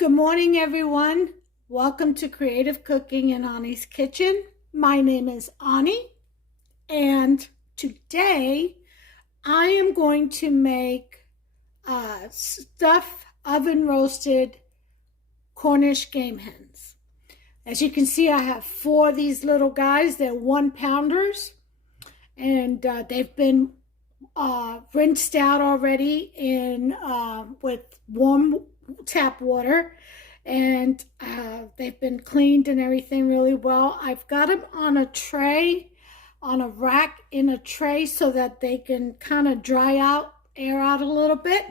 Good morning, everyone. Welcome to Creative Cooking in Ani's Kitchen. My name is Ani, and today I am going to make stuffed oven roasted Cornish game hens. As you can see, I have 4 of these little guys. They're 1-pounders, and they've been rinsed out already in with warm tap water, and they've been cleaned and everything really well. I've got them on a tray, on a rack in a tray, so that they can kind of dry out, air out a little bit.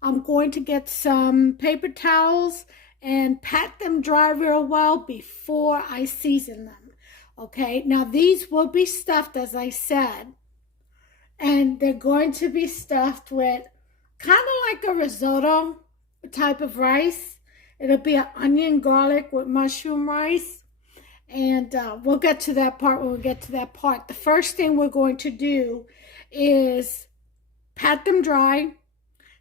I'm going to get some paper towels and pat them dry real well before I season them. Okay, now these will be stuffed, as I said, and they're going to be stuffed with kind of like a risotto type of rice. It'll be an onion garlic with mushroom rice, and we'll get to that part when we get to that part. The first thing we're going to do is pat them dry,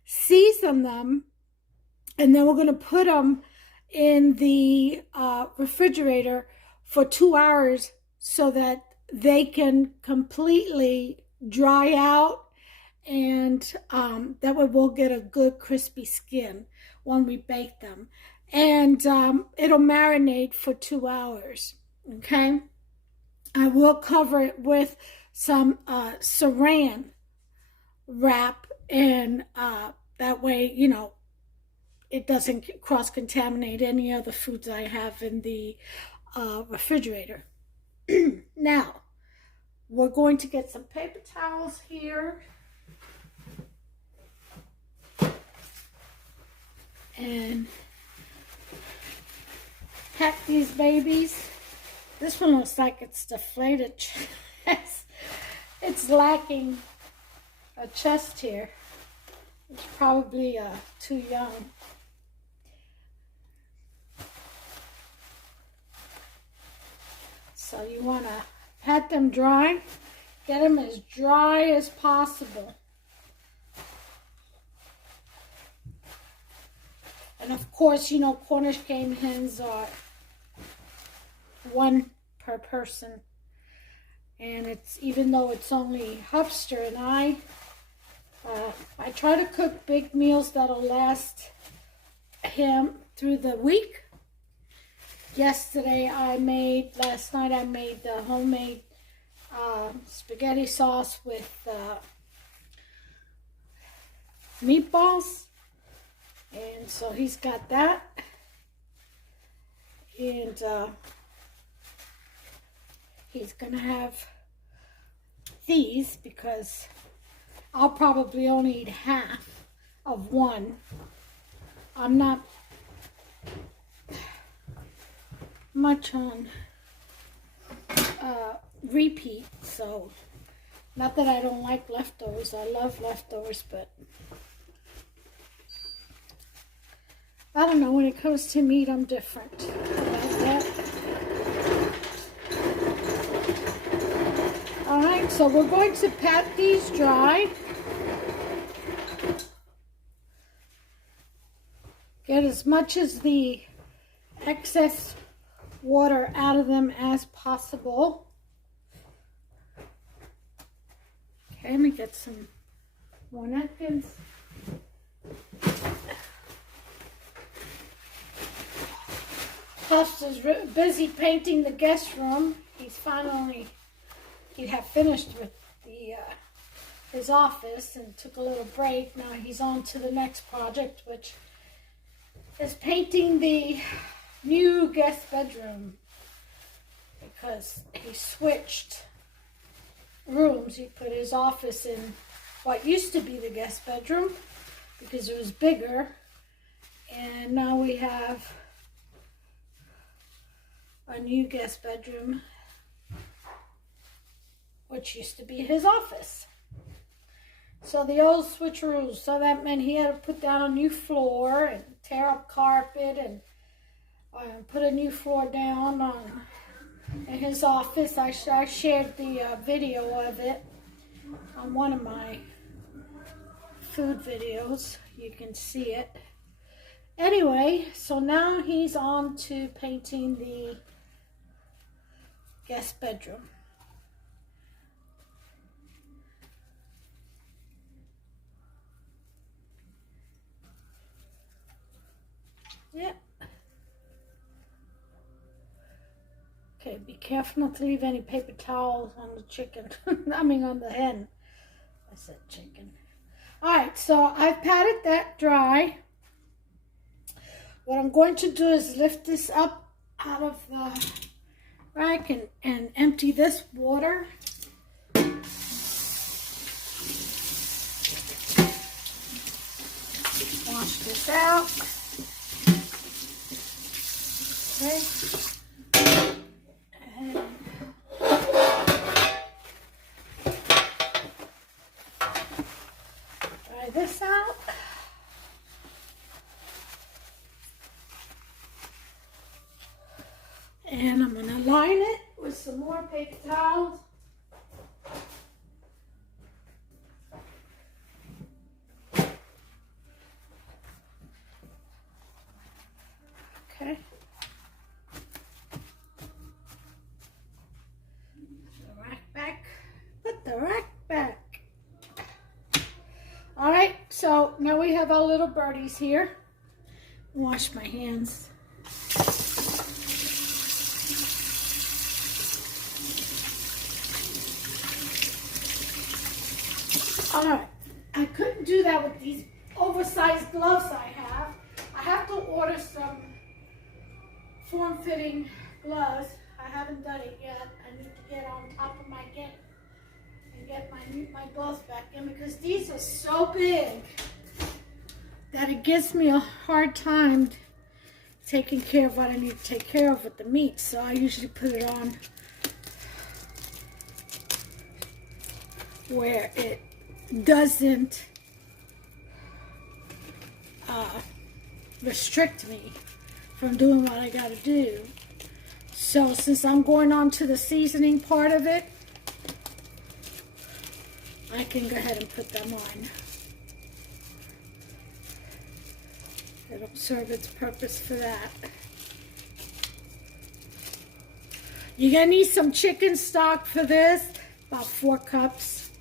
season them, and then we're going to put them in the refrigerator for 2 hours so that they can completely dry out, and that way we'll get a good crispy skin when we bake them. And it'll marinate for 2 hours. Okay, I will cover it with some saran wrap, and that way, you know, it doesn't cross-contaminate any other foods I have in the refrigerator. Now, we're going to get some paper towels here. And pat these babies. This one looks like it's deflated. It's lacking a chest here. It's probably too young. So you want to pat them dry. Get them as dry as possible. And of course, you know, Cornish game hens are 1 per person. And it's, even though it's only Hupster and I try to cook big meals that'll last him through the week. Last night I made the homemade spaghetti sauce with meatballs. And so he's got that, and he's gonna have these because I'll probably only eat half of one. I'm not much on repeat, so not that I don't like leftovers. I love leftovers, but I don't know, when it comes to meat, I'm different about that. All right, so we're going to pat these dry. Get as much as the excess water out of them as possible. Okay, let me get some more napkins. Puffs is busy painting the guest room. He had finished with his office and took a little break. Now he's on to the next project, which is painting the new guest bedroom, because he switched rooms. He put his office in what used to be the guest bedroom because it was bigger, and now we have a new guest bedroom, which used to be his office. So the old switcheroos. So that meant he had to put down a new floor and tear up carpet and put a new floor down in his office. I shared the video of it on one of my food videos. You can see it. Anyway, so now he's on to painting the guest bedroom. Yep. Okay, be careful not to leave any paper towels on the chicken. I mean on the hen. I said chicken. Alright, so I've patted that dry. What I'm going to do is lift this up out of the rack and empty this water. Wash this out. Okay. And dry this out. And I'm going to line it with some more paper towels. Okay. Put the rack back. Put the rack back. All right, so now we have our little birdies here. Wash my hands. All right, I couldn't do that with these oversized gloves I have. I have to order some form-fitting gloves. I haven't done it yet. I need to get on top of my game and get my gloves back in because these are so big that it gives me a hard time taking care of what I need to take care of with the meat. So I usually put it on where it doesn't restrict me from doing what I gotta do. So since I'm going on to the seasoning part of it, I can go ahead and put them on. It'll serve its purpose for that. You're gonna need some chicken stock for this, about 4 cups.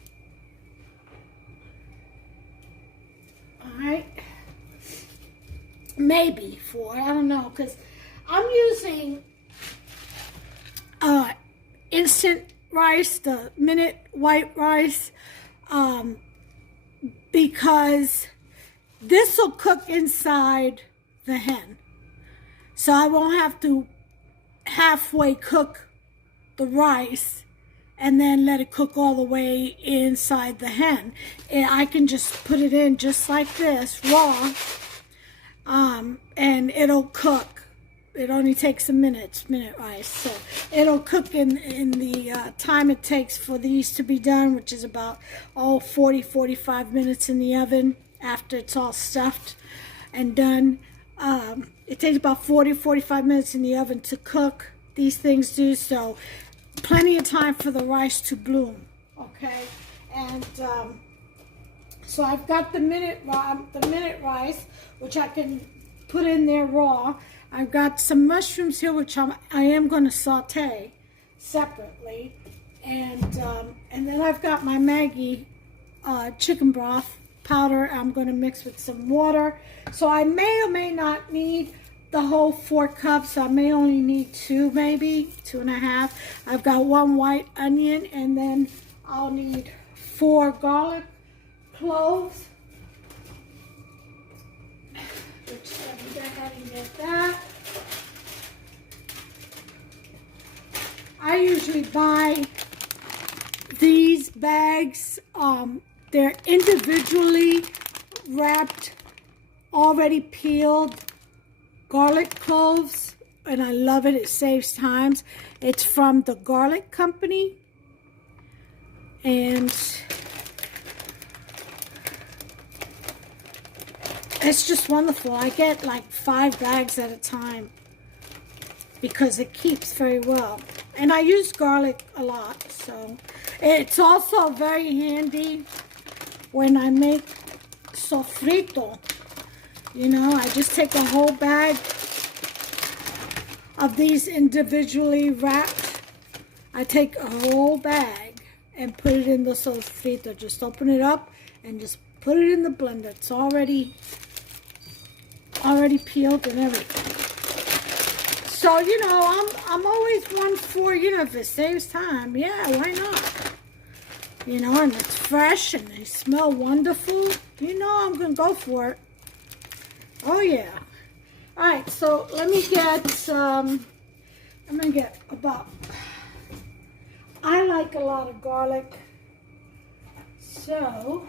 Alright, maybe 4, I don't know, because I'm using instant rice, the minute white rice, because this will cook inside the hen. So I won't have to halfway cook the rice and then let it cook all the way inside the hen. And I can just put it in just like this, raw, and it'll cook. It only takes a minute rice. So it'll cook in the time it takes for these to be done, which is about 40-45 minutes in the oven after it's all stuffed and done. It takes about 40-45 minutes in the oven to cook. These things do, so plenty of time for the rice to bloom, okay? And so I've got the minute rice, which I can put in there raw. I've got some mushrooms here, which I am going to saute separately, and then I've got my Maggi chicken broth powder. I'm going to mix with some water. So I may or may not need the whole 4 cups. I may only need 2, maybe 2.5. I've got 1 white onion, and then I'll need 4 garlic cloves. Which let me go ahead and get that. I usually buy these bags. They're individually wrapped, already peeled garlic cloves, and I love it. It saves times. It's from the Garlic Company, and it's just wonderful. I get like 5 bags at a time because it keeps very well, and I use garlic a lot, so it's also very handy when I make sofrito. You know, I just take a whole bag of these individually wrapped. I take a whole bag and put it in the sofrito. Just open it up and just put it in the blender. It's already peeled and everything. So, you know, I'm always one for, you know, if it saves time, yeah, why not? You know, and it's fresh and they smell wonderful. You know I'm going to go for it. Oh, yeah. All right, so let me get, I'm going to get about, I like a lot of garlic. So,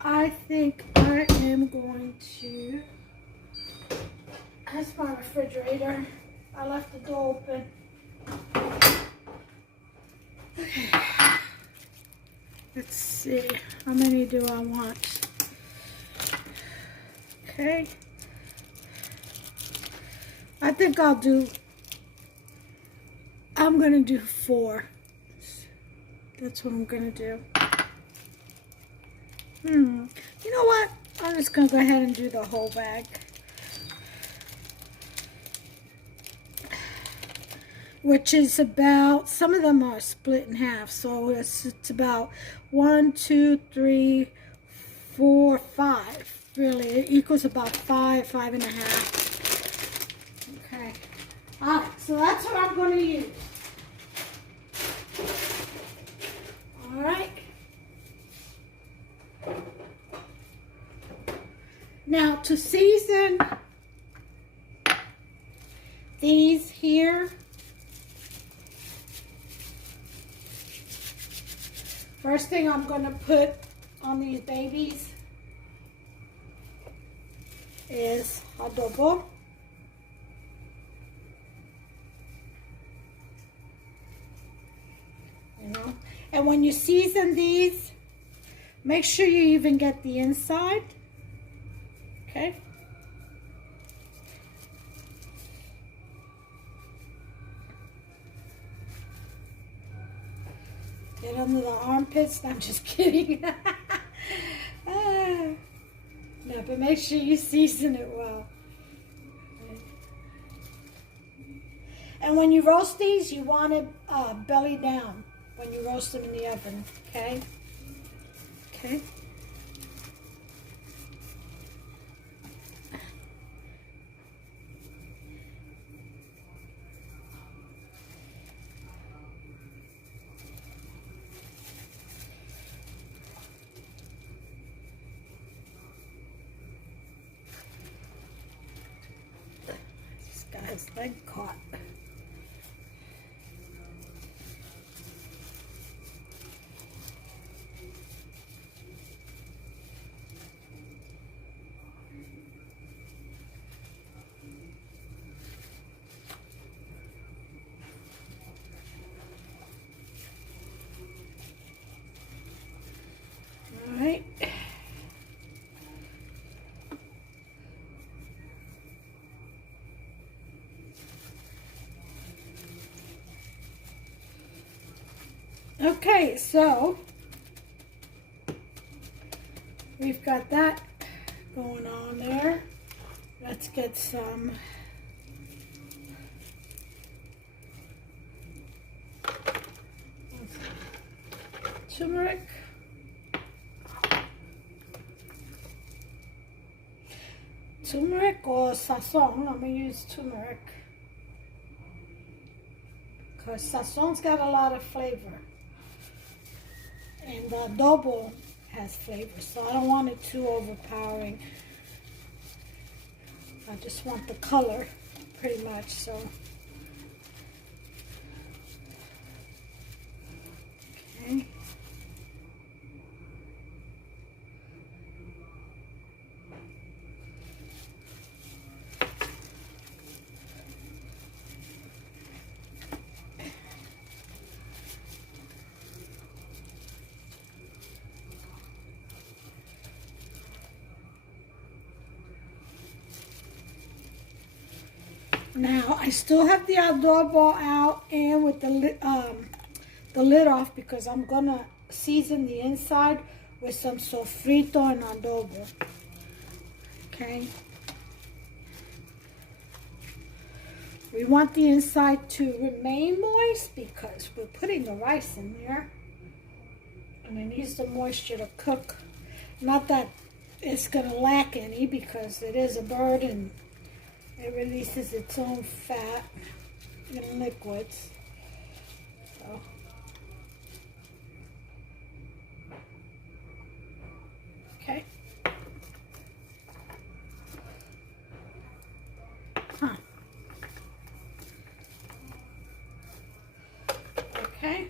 I think I am going to, that's my refrigerator. I left the door open. Okay. Let's see, how many do I want? Okay. I think I'm gonna do 4. That's what I'm gonna do. You know what? I'm just gonna go ahead and do the whole bag. Which is about, some of them are split in half, so it's about 1, 2, 3, 4, 5. Really, it equals about 5, 5.5. Okay. All right, so that's what I'm going to use. All right. Now to season these here, first thing I'm going to put on these babies is adobo. You know, and when you season these, make sure you even get the inside. Okay. Get under the armpits. I'm just kidding. No, but make sure you season it well. And when you roast these, you want it belly down when you roast them in the oven. Okay? Okay? This guy's leg caught. Alright. Okay, so we've got that going on there. Let's get some turmeric. Turmeric or sazon. I'm going to use turmeric because sazon's got a lot of flavor. And the adobo has flavor, so I don't want it too overpowering. I just want the color, pretty much, so. Okay. Now, I still have the adobo out and with the lid off because I'm going to season the inside with some sofrito and adobo. okay? We want the inside to remain moist because we're putting the rice in there. And it needs the moisture to cook. Not that it's going to lack any because it is a bird and it releases its own fat and liquids. So. Okay. Huh. Okay.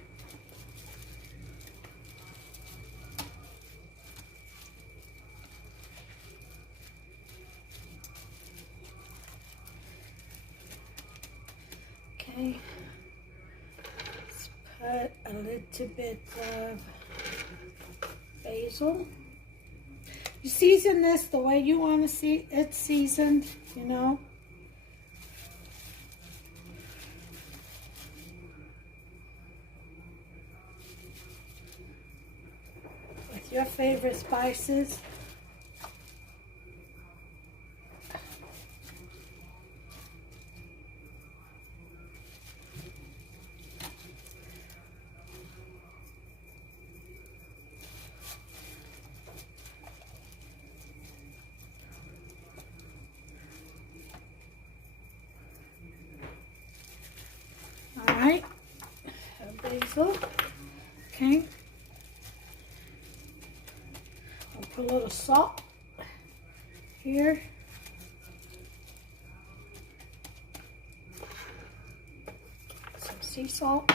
Okay. Let's put a little bit of basil. You season this the way you want to see it seasoned, you know. With your favorite spices. Alright, basil, okay. I'll put a little salt here. Some sea salt.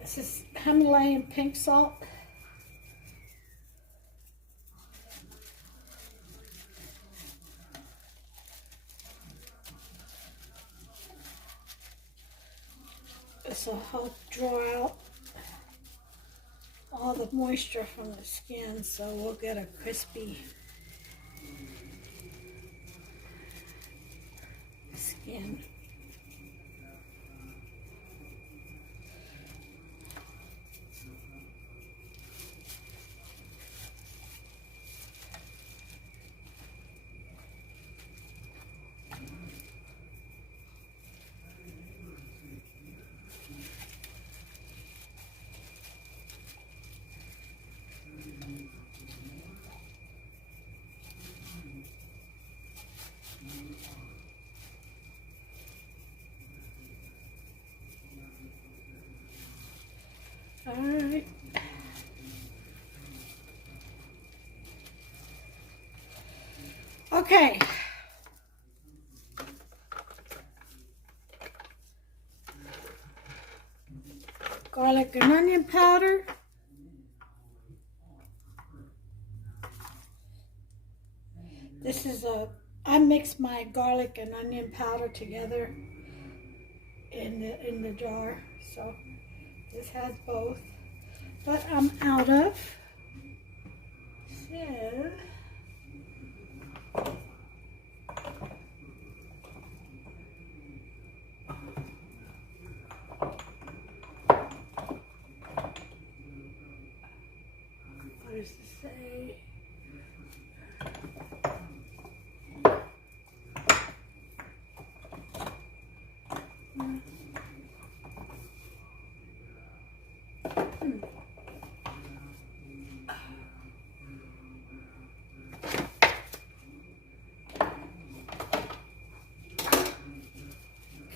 This is Himalayan pink salt. This will help draw out all the moisture from the skin, so we'll get a crispy skin. All right. Okay. Garlic and onion powder. This is I mix my garlic and onion powder together in the jar, so this has both. But I'm out of. So what does this say?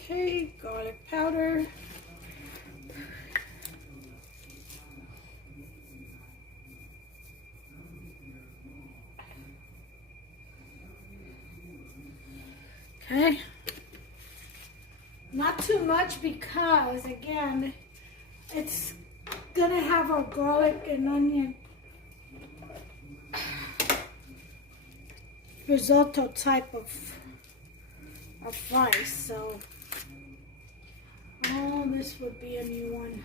Okay, garlic powder. Okay. Not too much because, again, it's gonna have a garlic and onion risotto type of rice, so this would be a new one.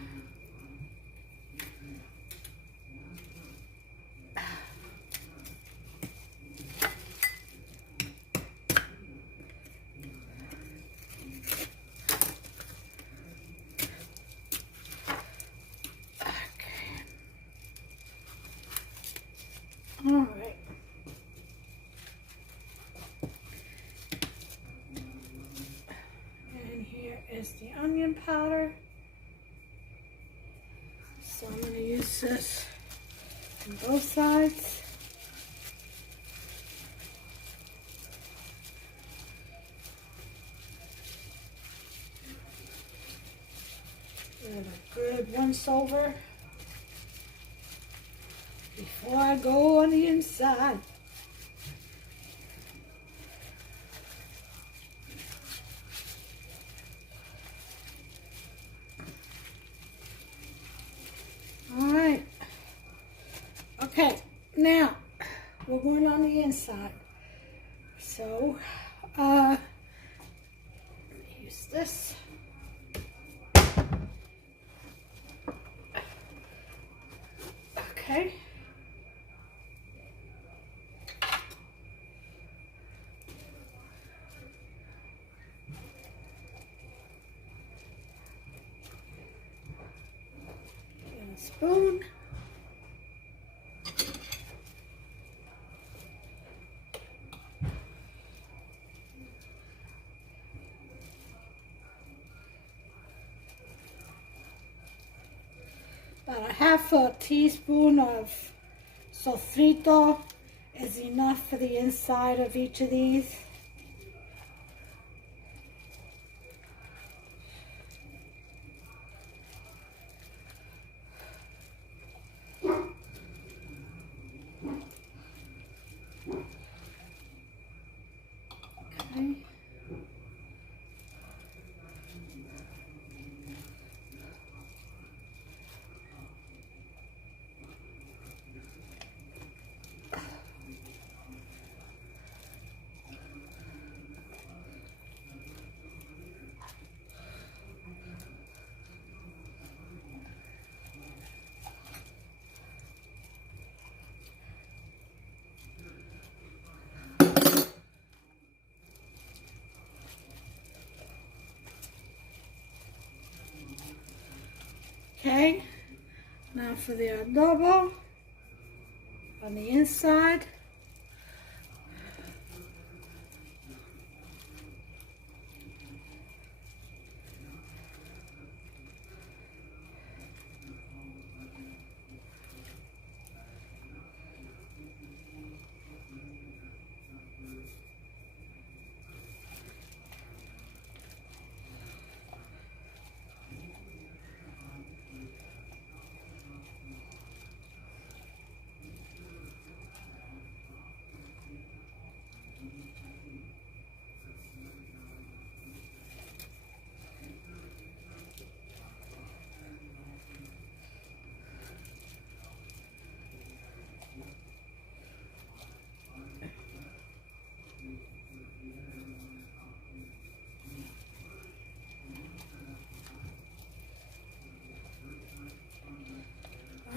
All right. And here is the onion powder. So I'm going to use this on both sides. And a good once over before I go on the inside. All right. Okay, now we're going on the inside. So, use this. Okay. And a spoon. About a half a teaspoon of sofrito is enough for the inside of each of these. Okay. Okay, now for the adobo on the inside.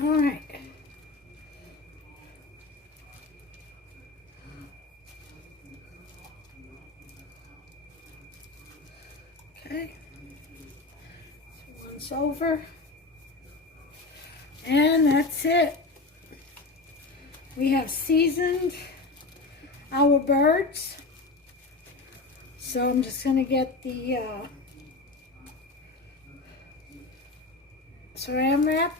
All right. Okay. So once over. And that's it. We have seasoned our birds. So I'm just going to get the saran wrap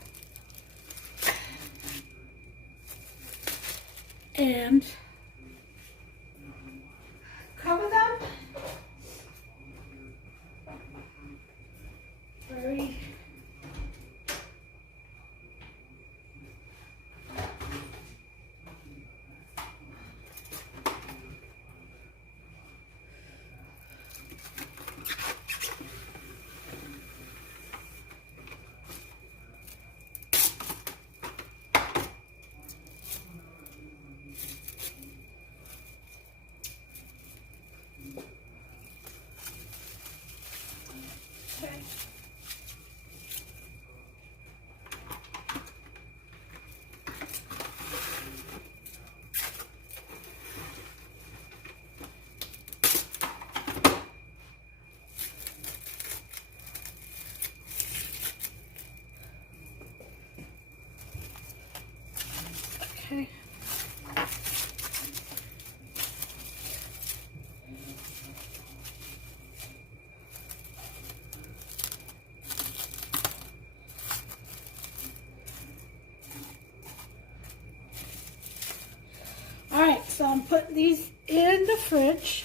and cover them. Very okay. So I'm putting these in the fridge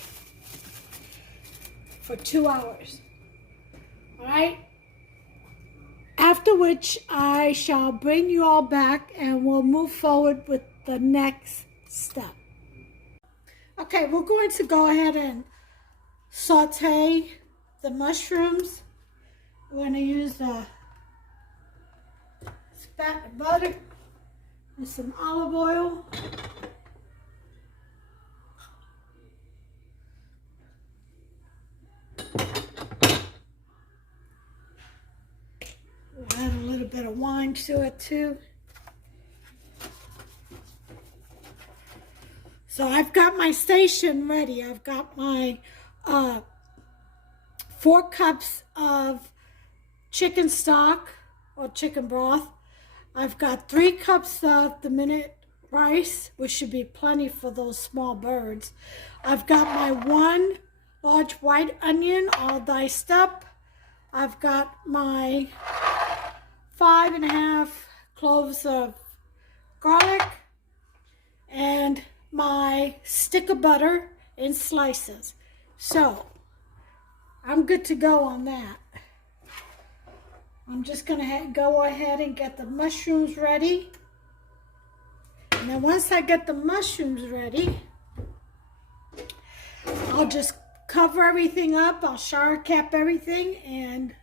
for 2 hours. All right? After which I shall bring you all back and we'll move forward with the next step. Okay, we're going to go ahead and saute the mushrooms. We're going to use the spat of butter and some olive oil. We'll add a little bit of wine to it too. So I've got my station ready. I've got my 4 cups of chicken stock or chicken broth. I've got 3 cups of the minute rice, which should be plenty for those small birds. I've got my 1 large white onion all diced up. I've got my 5½ cloves of garlic and my stick of butter in slices. So I'm good to go on that. I'm just going to go ahead and get the mushrooms ready. And then once I get the mushrooms ready, I'll just cover everything up. I'll shower cap everything and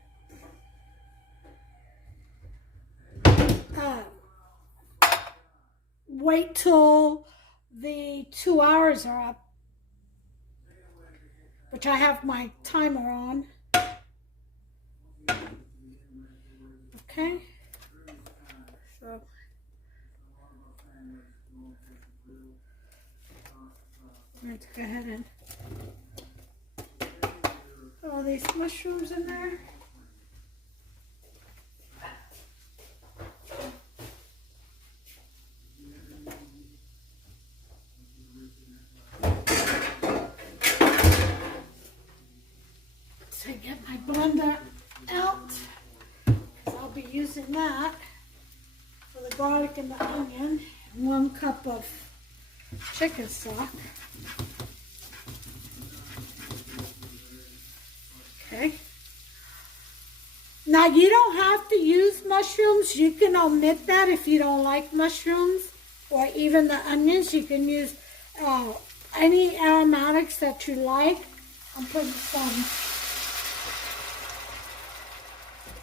wait till the 2 hours are up, which I have my timer on. Okay, so I'm going to go ahead and put all these mushrooms in there. To get my blender out, because I'll be using that for the garlic and the onion. 1 cup of chicken stock. Okay. Now you don't have to use mushrooms. You can omit that if you don't like mushrooms or even the onions. You can use any aromatics that you like. I'm putting some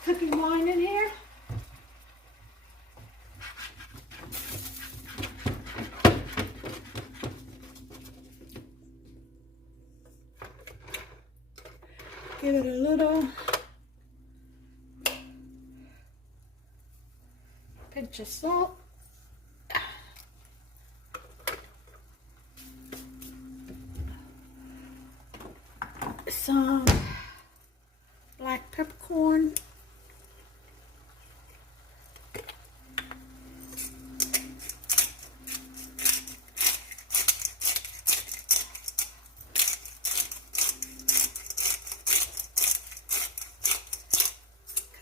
cooking wine in here. Give it a little pinch of salt. Some black peppercorn.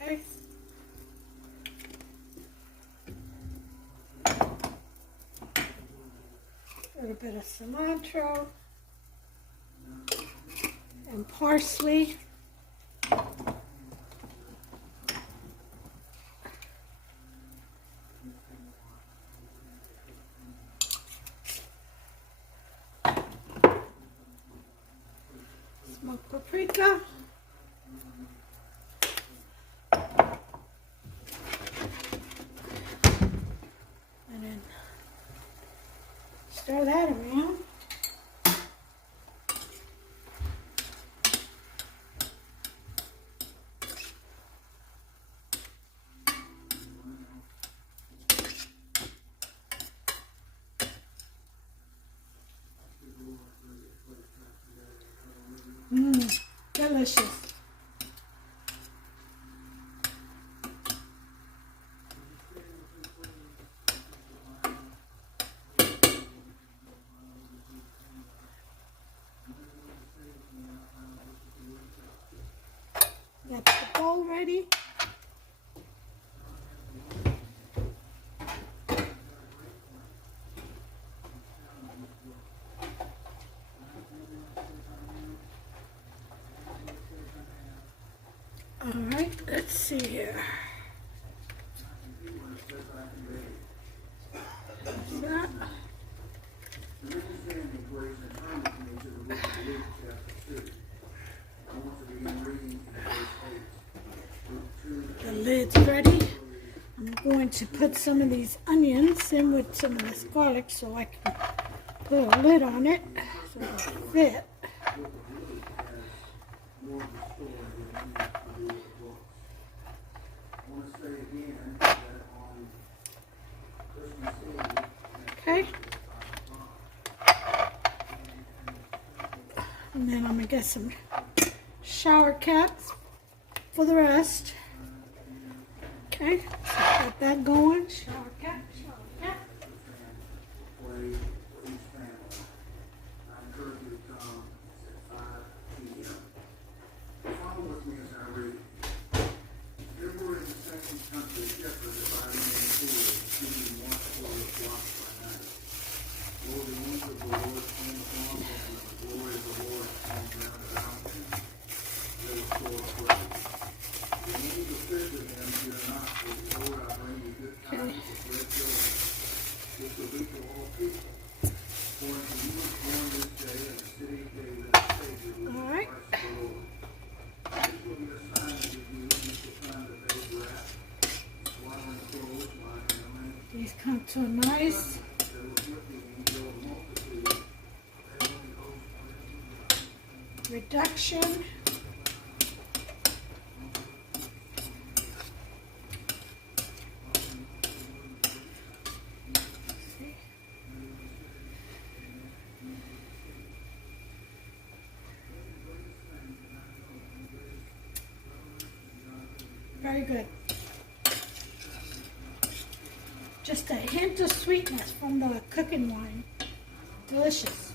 Okay. A little bit of cilantro and parsley. Smoked paprika. And then stir that around. Delicious. Got the bowl ready. right, let's see here. That. The lid's ready. I'm going to put some of these onions in with some of this garlic so I can put a lid on it so it'll fit. Okay. And then I'm going to get some shower caps for the rest. Okay, so got that going. Shower cap, shower cap. These come to a nice reduction. Very good. Just a hint of sweetness from the cooking wine. Delicious.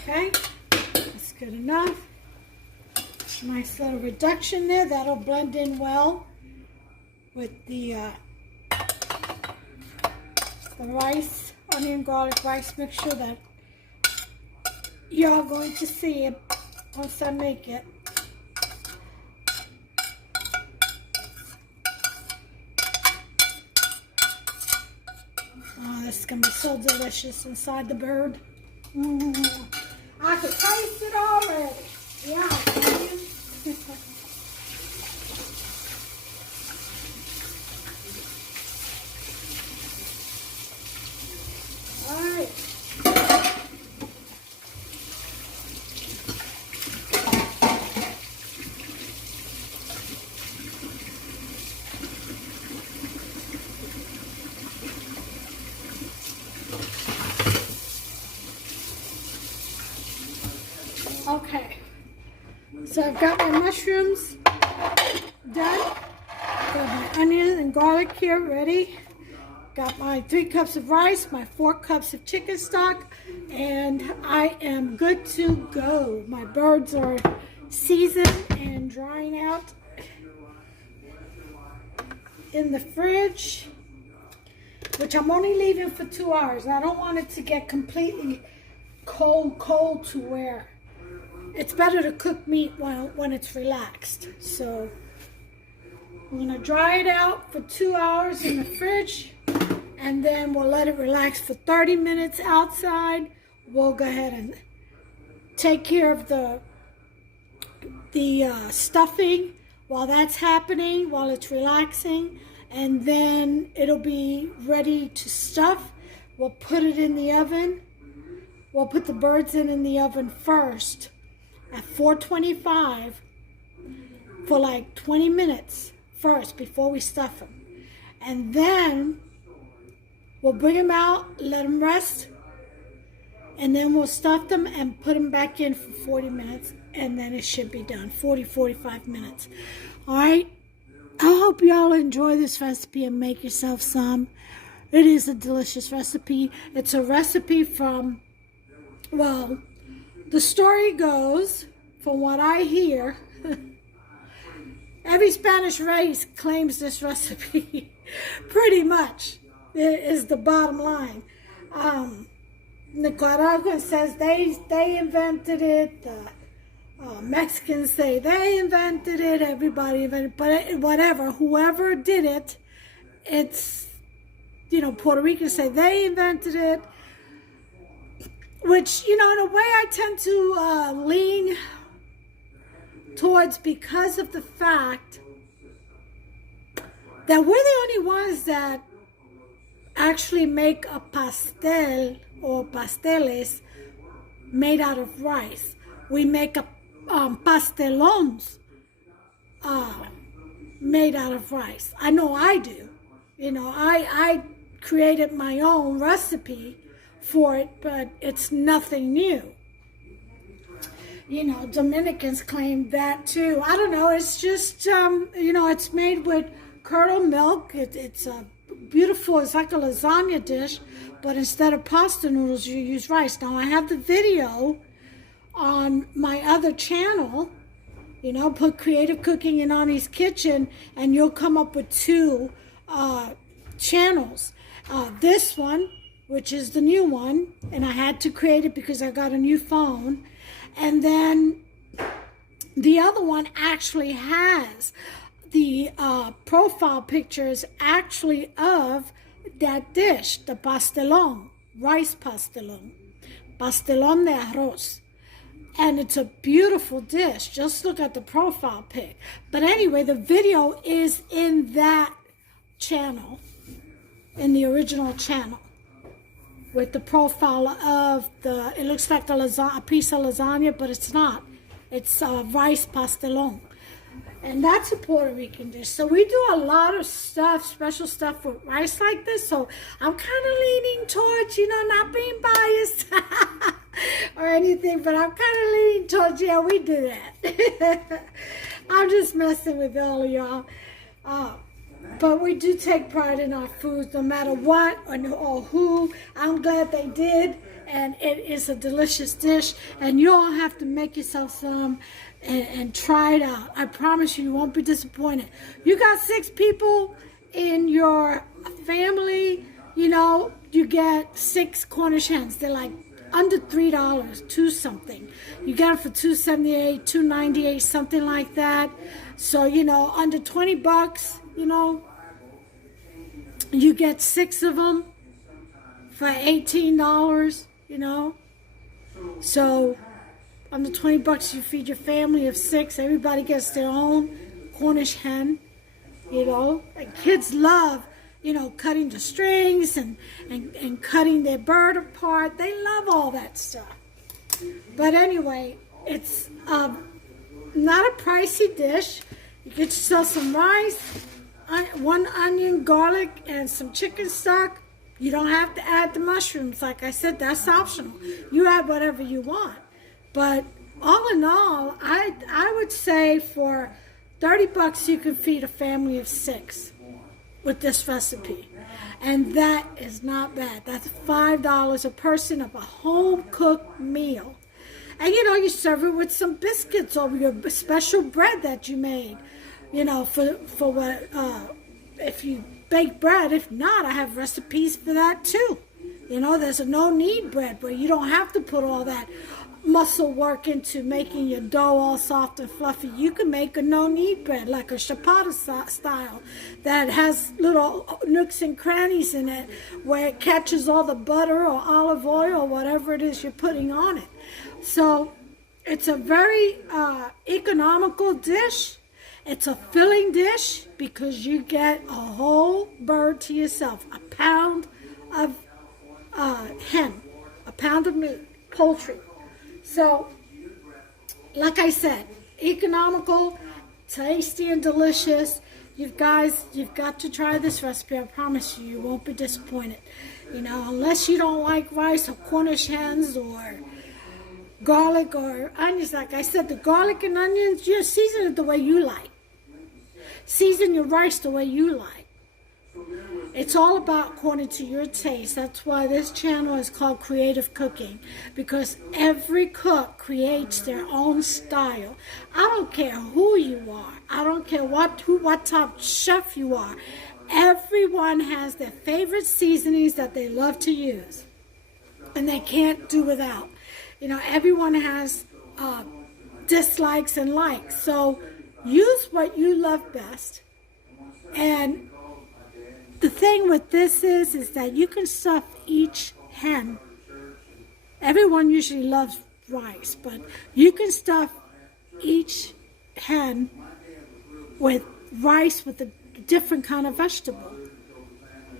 Okay, that's good enough. Nice little reduction there. That'll blend in well with the rice, onion, garlic, rice mixture that you're going to see it once I make it. Oh, this is going to be so delicious inside the bird. I can taste it already. Yeah, all right. Okay, so I've got my mushrooms done, got my onion and garlic here ready, got my 3 cups of rice, my 4 cups of chicken stock, and I am good to go. My birds are seasoned and drying out in the fridge, which I'm only leaving for 2 hours. I don't want it to get completely cold to where it's better to cook meat when it's relaxed. So I'm going to dry it out for 2 hours in the fridge, and then we'll let it relax for 30 minutes outside. We'll go ahead and take care of the stuffing while that's happening, while it's relaxing, and then it'll be ready to stuff. We'll put it in the oven. We'll put the birds in the oven first at 425 for like 20 minutes first before we stuff them. And then we'll bring them out, let them rest, and then we'll stuff them and put them back in for 40 minutes, and then it should be done, 45 minutes. All right, I hope y'all enjoy this recipe and make yourself some. It is a delicious recipe. It's a recipe from, well, the story goes, from what I hear, every Spanish race claims this recipe, pretty much, is the bottom line. Nicaragua says they invented it. Mexicans say they invented it, everybody invented it, but whatever, whoever did it, it's, Puerto Ricans say they invented it, which, in a way I tend to lean towards, because of the fact that we're the only ones that actually make a pastel or pasteles made out of rice. We make a pastelons made out of rice. I know I do. I created my own recipe for it, but it's nothing new. Dominicans claim that too. I don't know. It's just, it's made with curdled milk. It's a beautiful, it's like a lasagna dish, but instead of pasta noodles, you use rice. Now, I have the video on my other channel, put Creative Cooking in Ani's Kitchen, and you'll come up with two channels. This one, which is the new one, and I had to create it because I got a new phone. And then the other one actually has the profile pictures actually of that dish, the pastelón, rice pastelón de arroz. And it's a beautiful dish. Just look at the profile pic. But anyway, the video is in that channel, in the original channel, with the profile of it looks like a piece of lasagna, but it's not. It's rice pastelón. And that's a Puerto Rican dish. So we do a lot of stuff, special stuff with rice like this. So I'm kind of leaning towards, not being biased or anything, but I'm kind of leaning towards, yeah, we do that. I'm just messing with all of y'all. But we do take pride in our foods, no matter what or who. I'm glad they did, and it is a delicious dish. And you all have to make yourself some and try it out. I promise you, you won't be disappointed. You got 6 people in your family, you get 6 Cornish hens. They're like under $3, 2 something. You get them for $2.78, $2.98, something like that. So, under $20, you get 6 of them for $18, So under $20, you feed your family of 6. Everybody gets their own Cornish hen, And kids love, cutting the strings and cutting their bird apart. They love all that stuff. But anyway, it's not a pricey dish. You get yourself some rice, 1 onion, garlic, and some chicken stock. You don't have to add the mushrooms. Like I said, that's optional. You add whatever you want. But all in all, I would say for $30 you can feed a family of 6 with this recipe. And that is not bad. That's $5 a person of a home-cooked meal. And you serve it with some biscuits or your special bread that you made. For what, if you bake bread. If not, I have recipes for that too. There's a no-knead bread where you don't have to put all that muscle work into making your dough all soft and fluffy. You can make a no-knead bread, like a ciabatta style, that has little nooks and crannies in it where it catches all the butter or olive oil or whatever it is you're putting on it. So it's a very economical dish. It's a filling dish because you get a whole bird to yourself, a pound of hen, a pound of meat, poultry. So, like I said, economical, tasty, and delicious. You've got to try this recipe. I promise you, you won't be disappointed. Unless you don't like rice or Cornish hens or garlic or onions. Like I said, the garlic and onions, you season it the way you like. Season your rice the way you like. It's all about according to your taste. That's why this channel is called Creative Cooking, because every cook creates their own style. I don't care who you are. I don't care what type of chef you are. Everyone has their favorite seasonings that they love to use, and they can't do without. Everyone has dislikes and likes. So use what you love best. And the thing with this is that you can stuff each hen. Everyone usually loves rice, but you can stuff each hen with rice with a different kind of vegetable.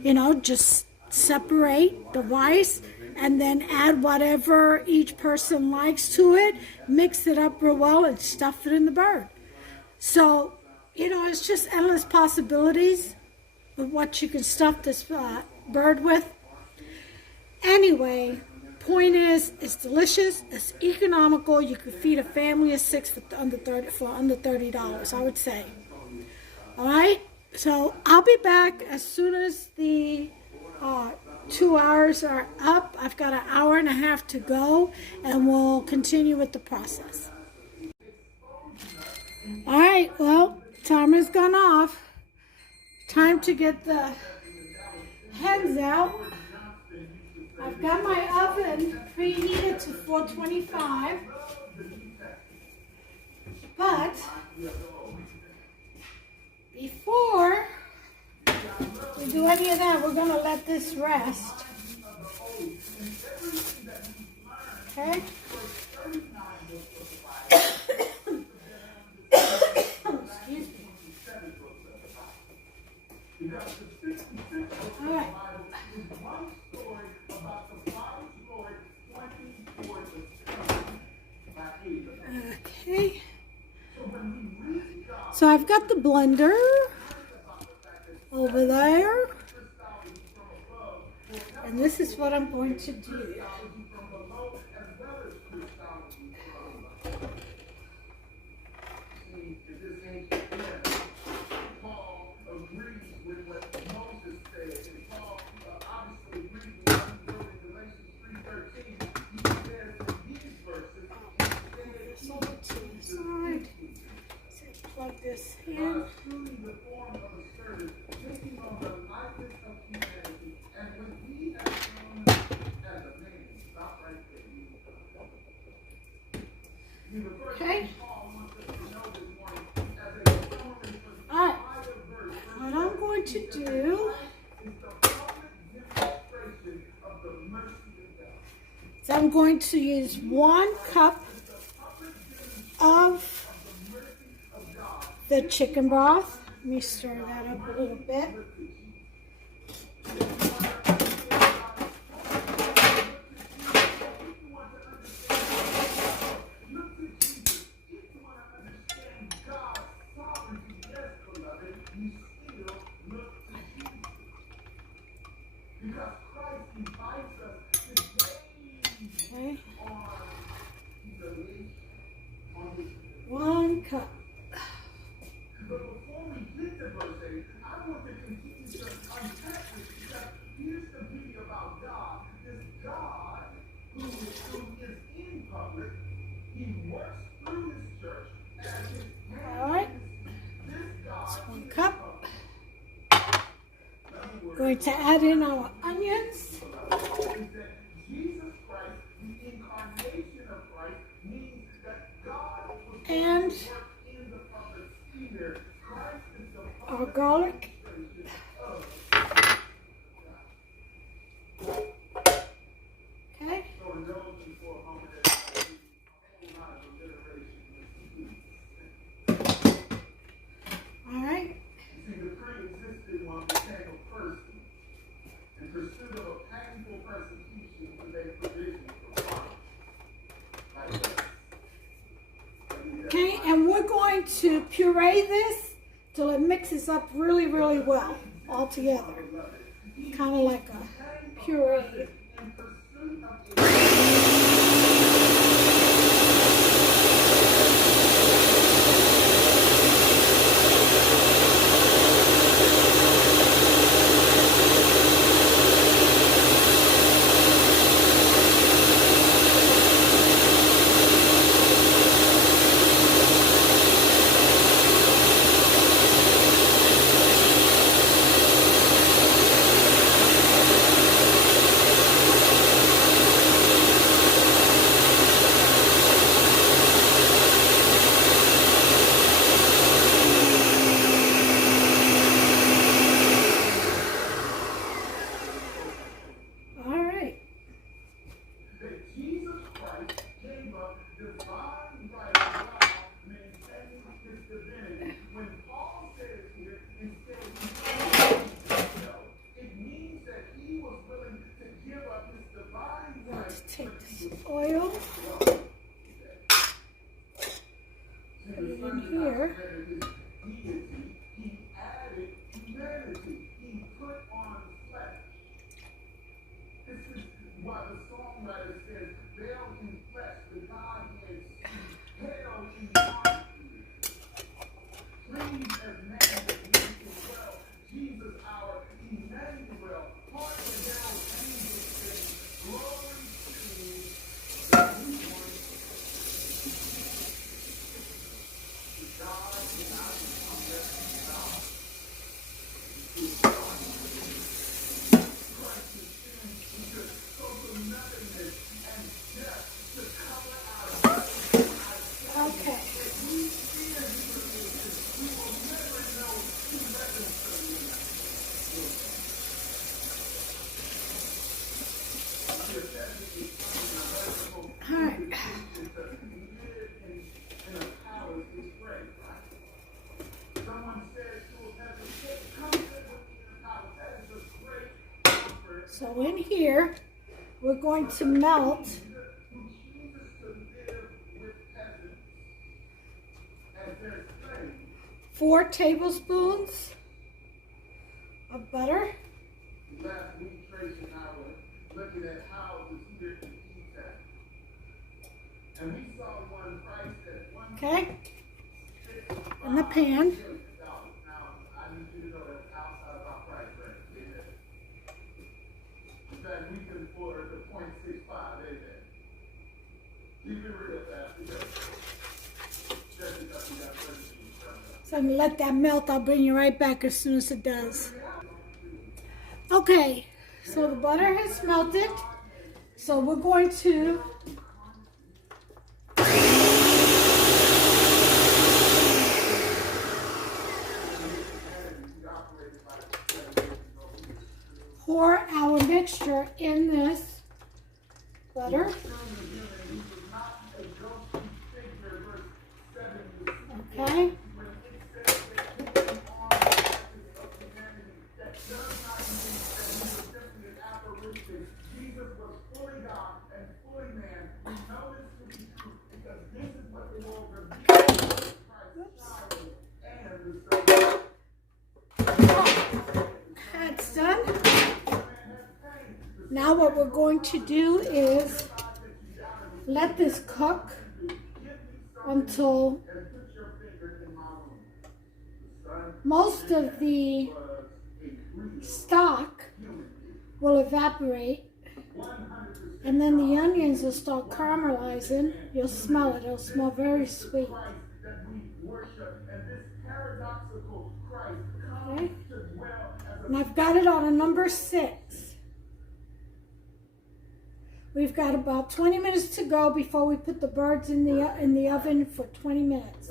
You know, just separate the rice and then add whatever each person likes to it, mix it up real well, and stuff it in the bird. So, you know, it's just endless possibilities with what you can stuff this bird with. Anyway, point is, it's delicious, it's economical. You could feed a family of 6 for under $30, I would say. All right, so I'll be back as soon as the 2 hours are up. I've got an hour and a half to go, and we'll continue with the process. All right, well, timer's gone off. Time to get the hens out. I've got my oven preheated to 425, but before we do any of that, we're going to let this rest. Okay? Excuse me. All right. Okay. So I've got the blender over there, and this is what I'm going to do. Plug this in. Okay. All right. What I'm going to do is I'm going to use 1 cup of the chicken broth. Let me stir that up a little bit. Okay. 1 cup. But before we get to verse 8, I want to continue to unpack this, because here's the beauty about God. This God who is in public, he works through his church as his hand. All right. That's 1 cup. Going to add in our onions. Jesus Christ, the incarnation of Christ, means that God was And in the public sphere. Christ is the our garlic. Okay. So in those before home, All right. you see, the pre-existing one became a person in pursuit of a painful persecution to make provision for life. Like this. Okay, and we're going to puree this till it mixes up really, really well all together. Kind of like a puree. oil. Put it in here. He added humanity. He put on flesh. This is why the songwriter says, veiled in flesh, the Godhead seen, hell in darkness. Please as man that makes it well, Jesus our Emmanuel, heart and hell angels sing, glory to the new one. God cannot become less than God. Christ is sin because total nothingness and death to cover our sin. Okay. If we fear humiliation, we will never know true reconciliation. All right. So in here, we're going to melt 4 tablespoons of butter. Last week, Tracy and I were looking at how the Spirit can eat that. And we saw one priced at Okay. In the pan. $1. Now, I need you to know that's outside of our price range. Amen. In fact, we can afford the 0.65. Amen. Keep it real fast. So I'm going to let that melt. I'll bring you right back as soon as it does. Okay, so the butter has melted. So we're going to pour our mixture in this butter. Okay. Jesus was fully God and fully man. We know this to be true because this is what the world reveals. That's done. Now what we're going to do is let this cook until most of the stock will evaporate, and then the onions will start caramelizing. You'll smell it. It'll smell very sweet. Okay. And I've got it on a number 6. We've got about 20 minutes to go before we put the birds in the oven for 20 minutes.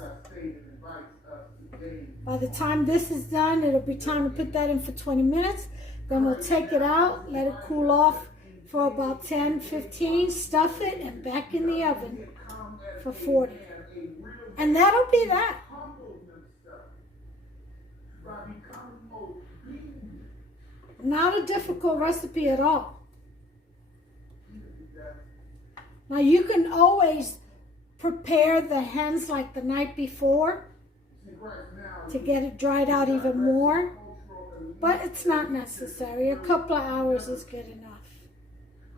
By the time this is done, it'll be time to put that in for 20 minutes. Then we'll take it out, let it cool off for about 10, 15, stuff it, and back in the oven for 40. And that'll be that. Not a difficult recipe at all. Now you can always prepare the hens like the night before to get it dried out even more, but it's not necessary. A couple of hours is good enough.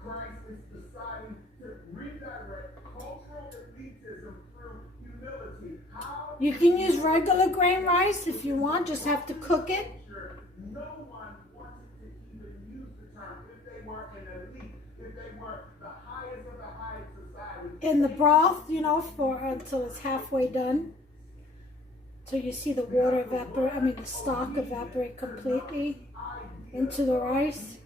Christ is deciding to redirect cultural elitism through humility. You can use regular grain rice if you want, just have to cook it. No one wanted to even use the term if they were an elite, if they were the highest of the highest society. In the broth, you know, until it's halfway done. So you see the water evaporate, the stock evaporate completely into the rice.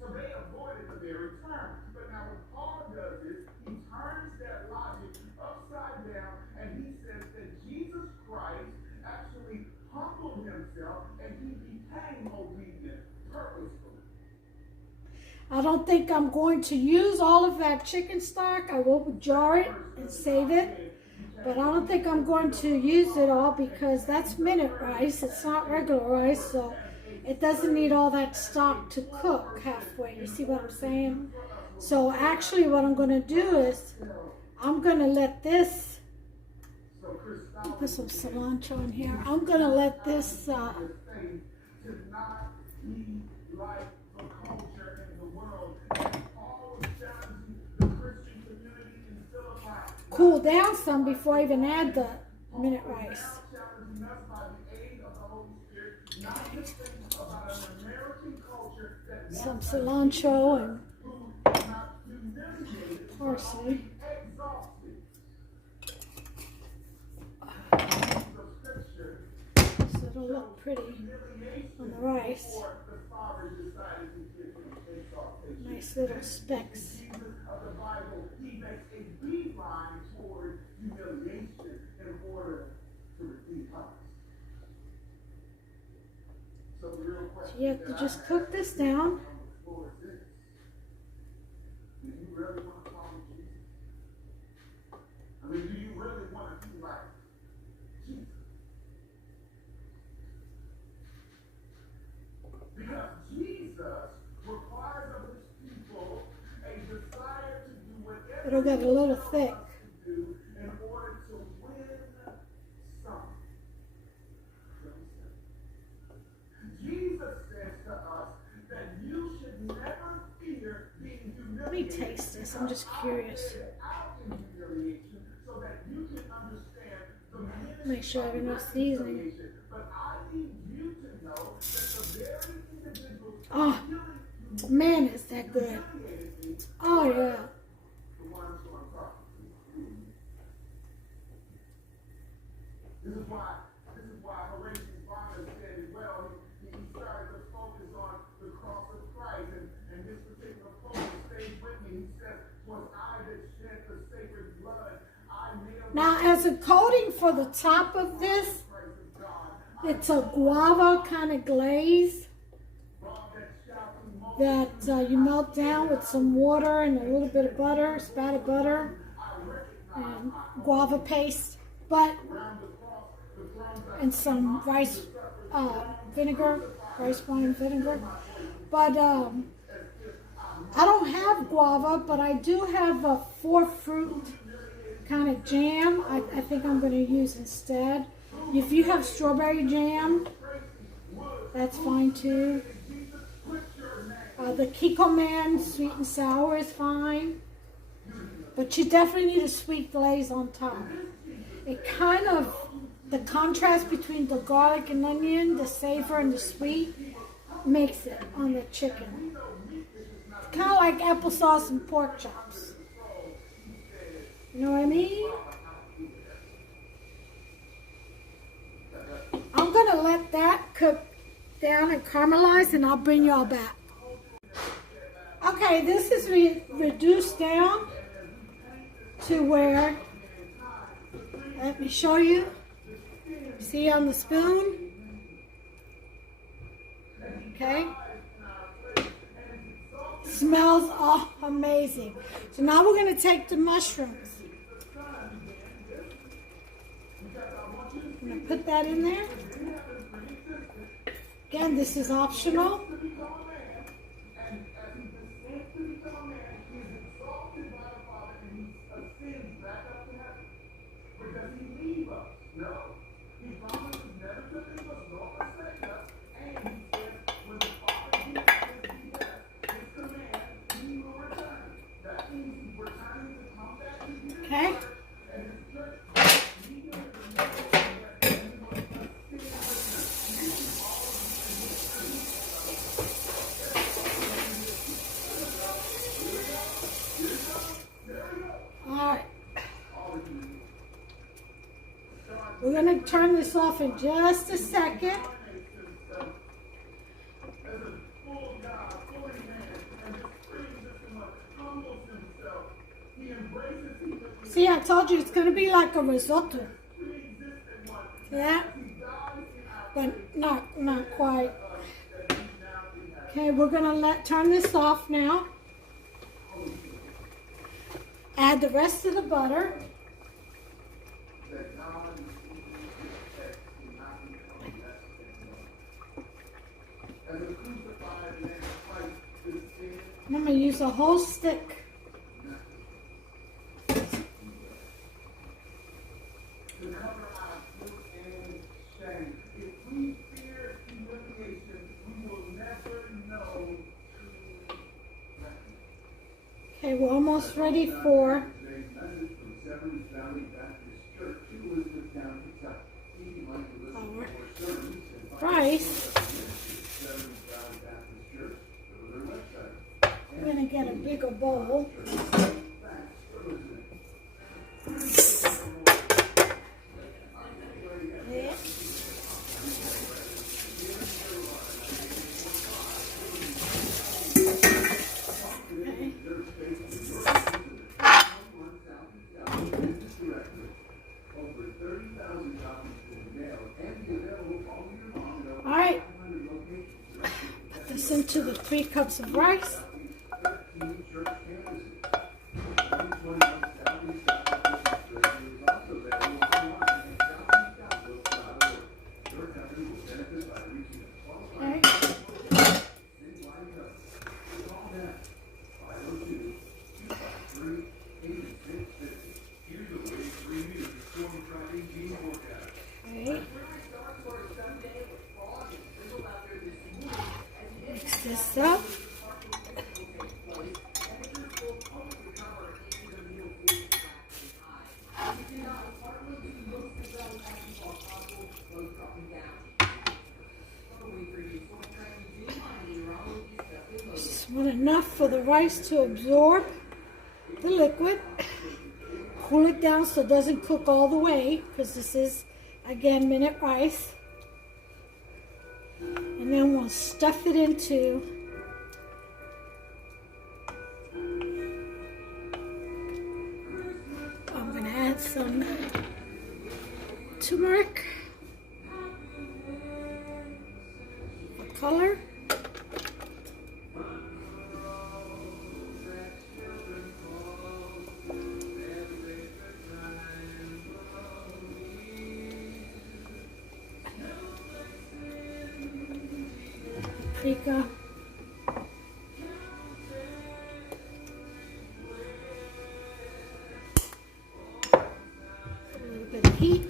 So they avoided the very term. But now what Paul does is he turns that logic upside down and he says that Jesus Christ actually humbled himself and he became obedient purposefully. I don't think I'm going to use all of that chicken stock. I will jar it and save it. But I don't think I'm going to use it all because that's minute rice. It's not regular rice. So it doesn't need all that stock to cook halfway. You see what I'm saying? So actually what I'm going to do is I'm going to let this, put some cilantro in here. I'm going to let this, cool down some before I even add the minute rice. Some cilantro and parsley. So it'll look pretty on the rice. Nice little specks. So you have to just cook this down. Do you really want to be like Jesus? Because Jesus requires of his people a desire to do whatever It'll get a little thick. to do in order to win some. Jesus says to us that you should never fear being humiliated. Let me taste this. I'm just curious. So that you can understand the Make sure I have enough seasoning. But I need you to know that the very individuals Oh, man, is that good. Oh, yeah. the ones who are talking. This is why Horatius Bonar said as well, he started to focus on the cross of Christ, and this particular poem stays with me. He says, "Was I that shed the sacred blood, I nailed." Now, as a coating for the top of this, it's a guava kind of glaze that you melt down with some water and a little bit of butter, spat of butter, and guava paste, and some rice vinegar, rice wine vinegar. But I don't have guava, but I do have a 4-fruit kind of jam I think I'm going to use instead. If you have strawberry jam, that's fine too. The Kikkoman sweet and sour is fine. But you definitely need a sweet glaze on top. It kind of, the contrast between the garlic and onion, the savor and the sweet, makes it on the chicken. Kind of like applesauce and pork chops. You know what I mean? I'm going to let that cook down and caramelize, and I'll bring y'all back. Okay, this is reduced down to where, let me show you. See on the spoon? Okay. Smells amazing. So now we're going to take the mushrooms. I'm going to put that in there. Again, this is optional. Okay. We're going to turn this off in just a second. See, I told you it's going to be like a risotto. See that? But not quite. Okay, we're going to turn this off now. Add the rest of the butter. I use a whole stick. To cover our guilt and shame. If we fear humiliation, we will never know true refuge. Okay, we're almost ready for Today's message from Severance Valley Baptist Church in Elizabethtown, Kentucky. If you'd like to listen to more sermons and rice. Severance Valley Baptist Church, go to their website. We're going to get a bigger bowl. Thanks for listening. Yeah. All right. Put this into the 3 cups of rice. Mix this up. This is enough for the rice to absorb the liquid. Cool it down so it doesn't cook all the way, because this is, again, minute rice. And then we'll stuff it into I'm going to add some turmeric for color. Paprika. A little bit of heat.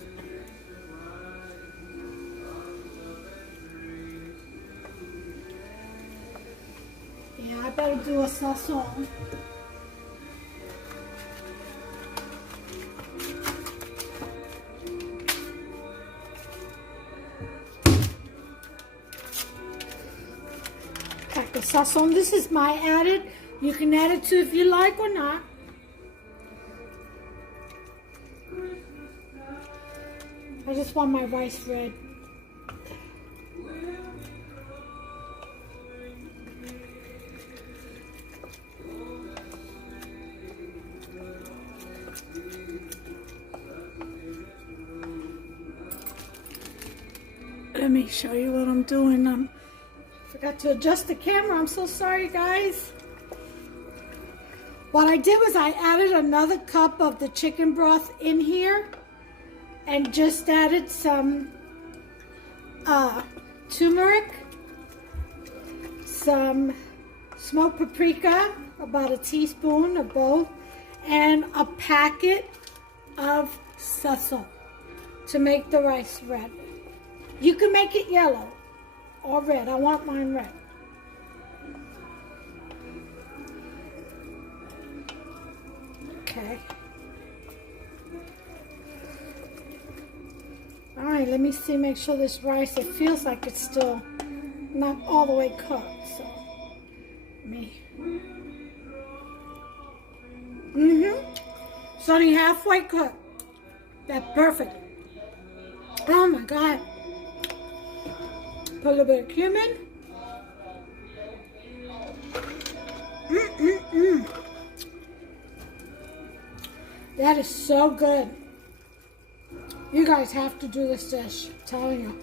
Yeah, I better do a sazon. The sazon, this is my added. You can add it too if you like or not. I just want my rice red. Let me show you what I'm doing. Forgot to adjust the camera. I'm so sorry, guys. What I did was I added another cup of the chicken broth in here and just added some turmeric, some smoked paprika, about a teaspoon of both, and a packet of sazon to make the rice red. You can make it yellow or red. I want mine red. Okay. All right, let me see, make sure this rice, it feels like it's still not all the way cooked. So, it's only halfway cooked. That's perfect. Oh my God. Put a little bit of cumin. That is so good. You guys have to do this dish. I'm telling you.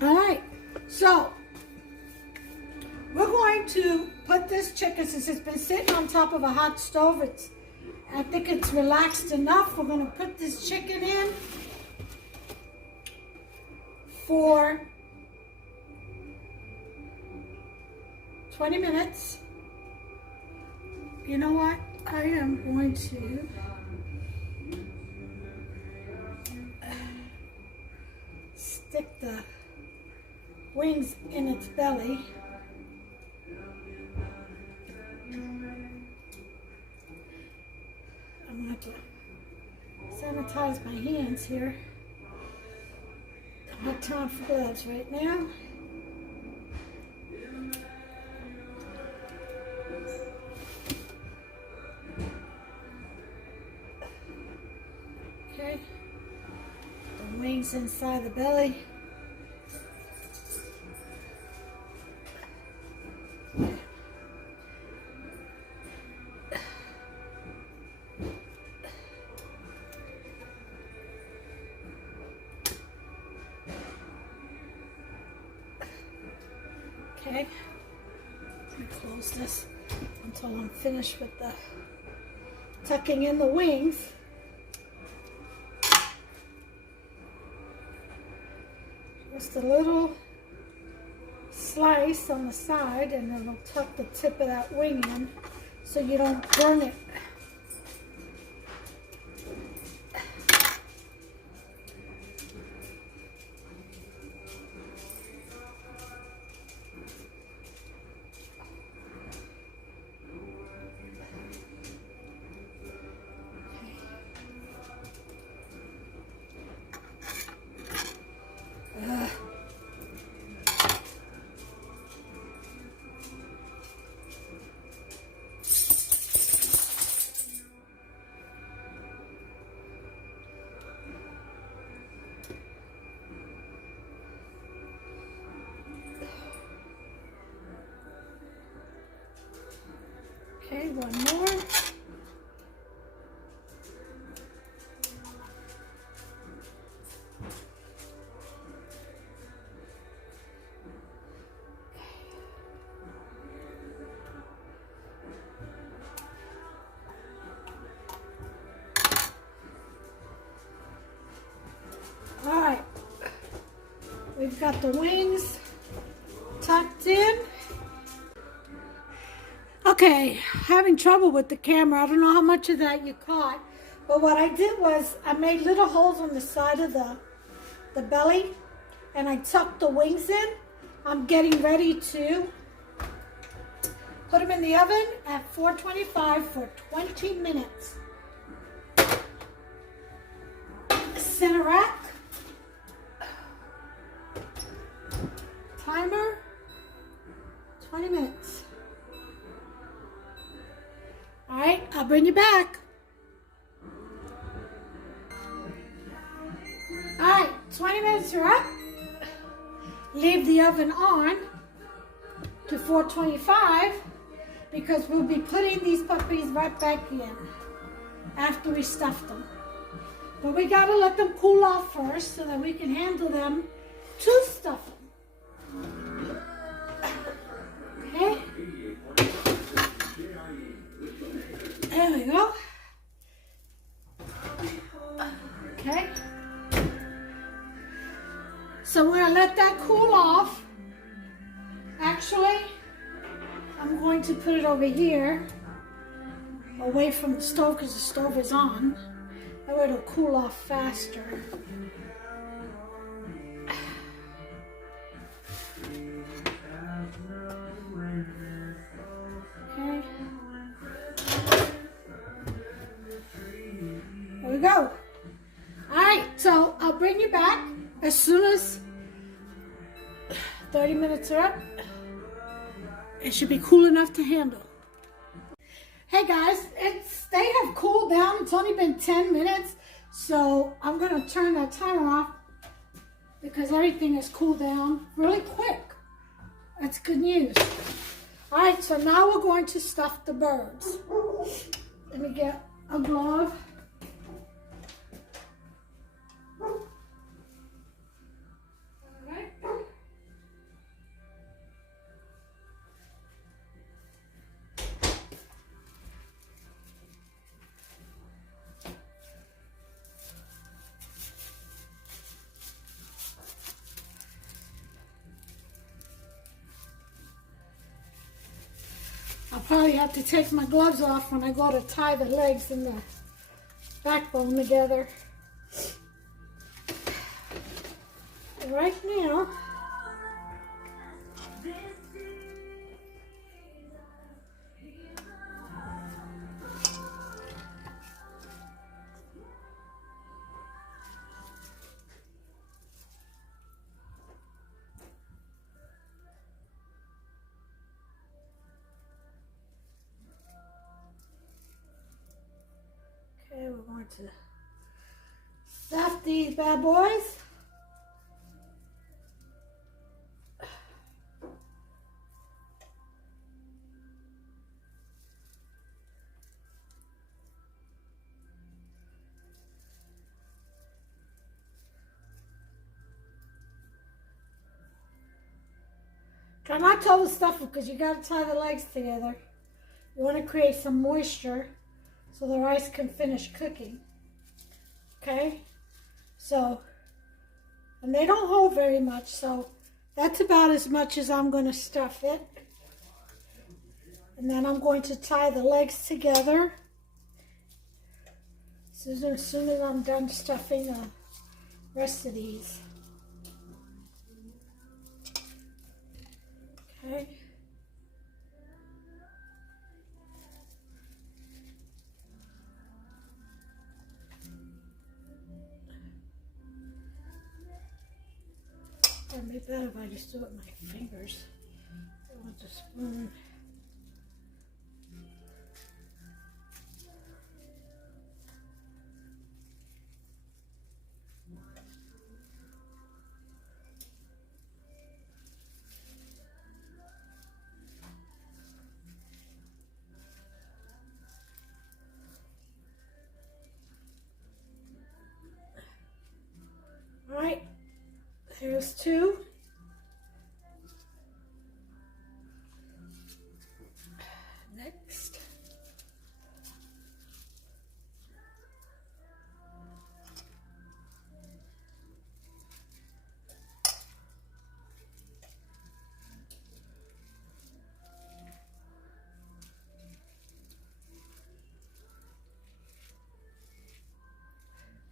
All right. So, we're going to put this chicken, since it's been sitting on top of a hot stove, I think it's relaxed enough. We're going to put this chicken in. for 20 minutes. You know what? I am going to stick the wings in its belly. I'm going to sanitize my hands here. Don't have time for gloves right now. Okay, the wings inside the belly. Okay, let me close this until I'm finished with the tucking in the wings. Just a little slice on the side, and then we'll tuck the tip of that wing in so you don't burn it. Okay, one more. All right, we've got the wings tucked in. Okay, having trouble with the camera. I don't know how much of that you caught, but what I did was I made little holes on the side of the belly, and I tucked the wings in. I'm getting ready to put them in the oven at 425 for 20 minutes. Center rack. Timer, 20 minutes. All right, I'll bring you back. All right, 20 minutes are up. Leave the oven on to 425 because we'll be putting these puppies right back in after we stuff them. But we gotta let them cool off first so that we can handle them to stuff them. Okay. There we go. Okay. So we're gonna let that cool off. Actually, I'm going to put it over here, away from the stove because the stove is on. That way it'll cool off faster. Okay. There we go. All right, so I'll bring you back as soon as 30 minutes are up. It should be cool enough to handle. Hey guys, they have cooled down. It's only been 10 minutes, so I'm gonna turn that timer off because everything has cooled down really quick. That's good news. All right, so now we're going to stuff the birds. Let me get a glove. probably have to take my gloves off when I go to tie the legs and the backbone together. Right now, okay, we're going to stuff these bad boys. Try not to overstuff it because you got to tie the legs together. You want to create some moisture so the rice can finish cooking. Okay? So, and they don't hold very much, so that's about as much as I'm going to stuff it. And then I'm going to tie the legs together as soon as I'm done stuffing the rest of these. Okay. It'd be better if I just do it with my fingers. I want the spoon. All right, there's two. Next.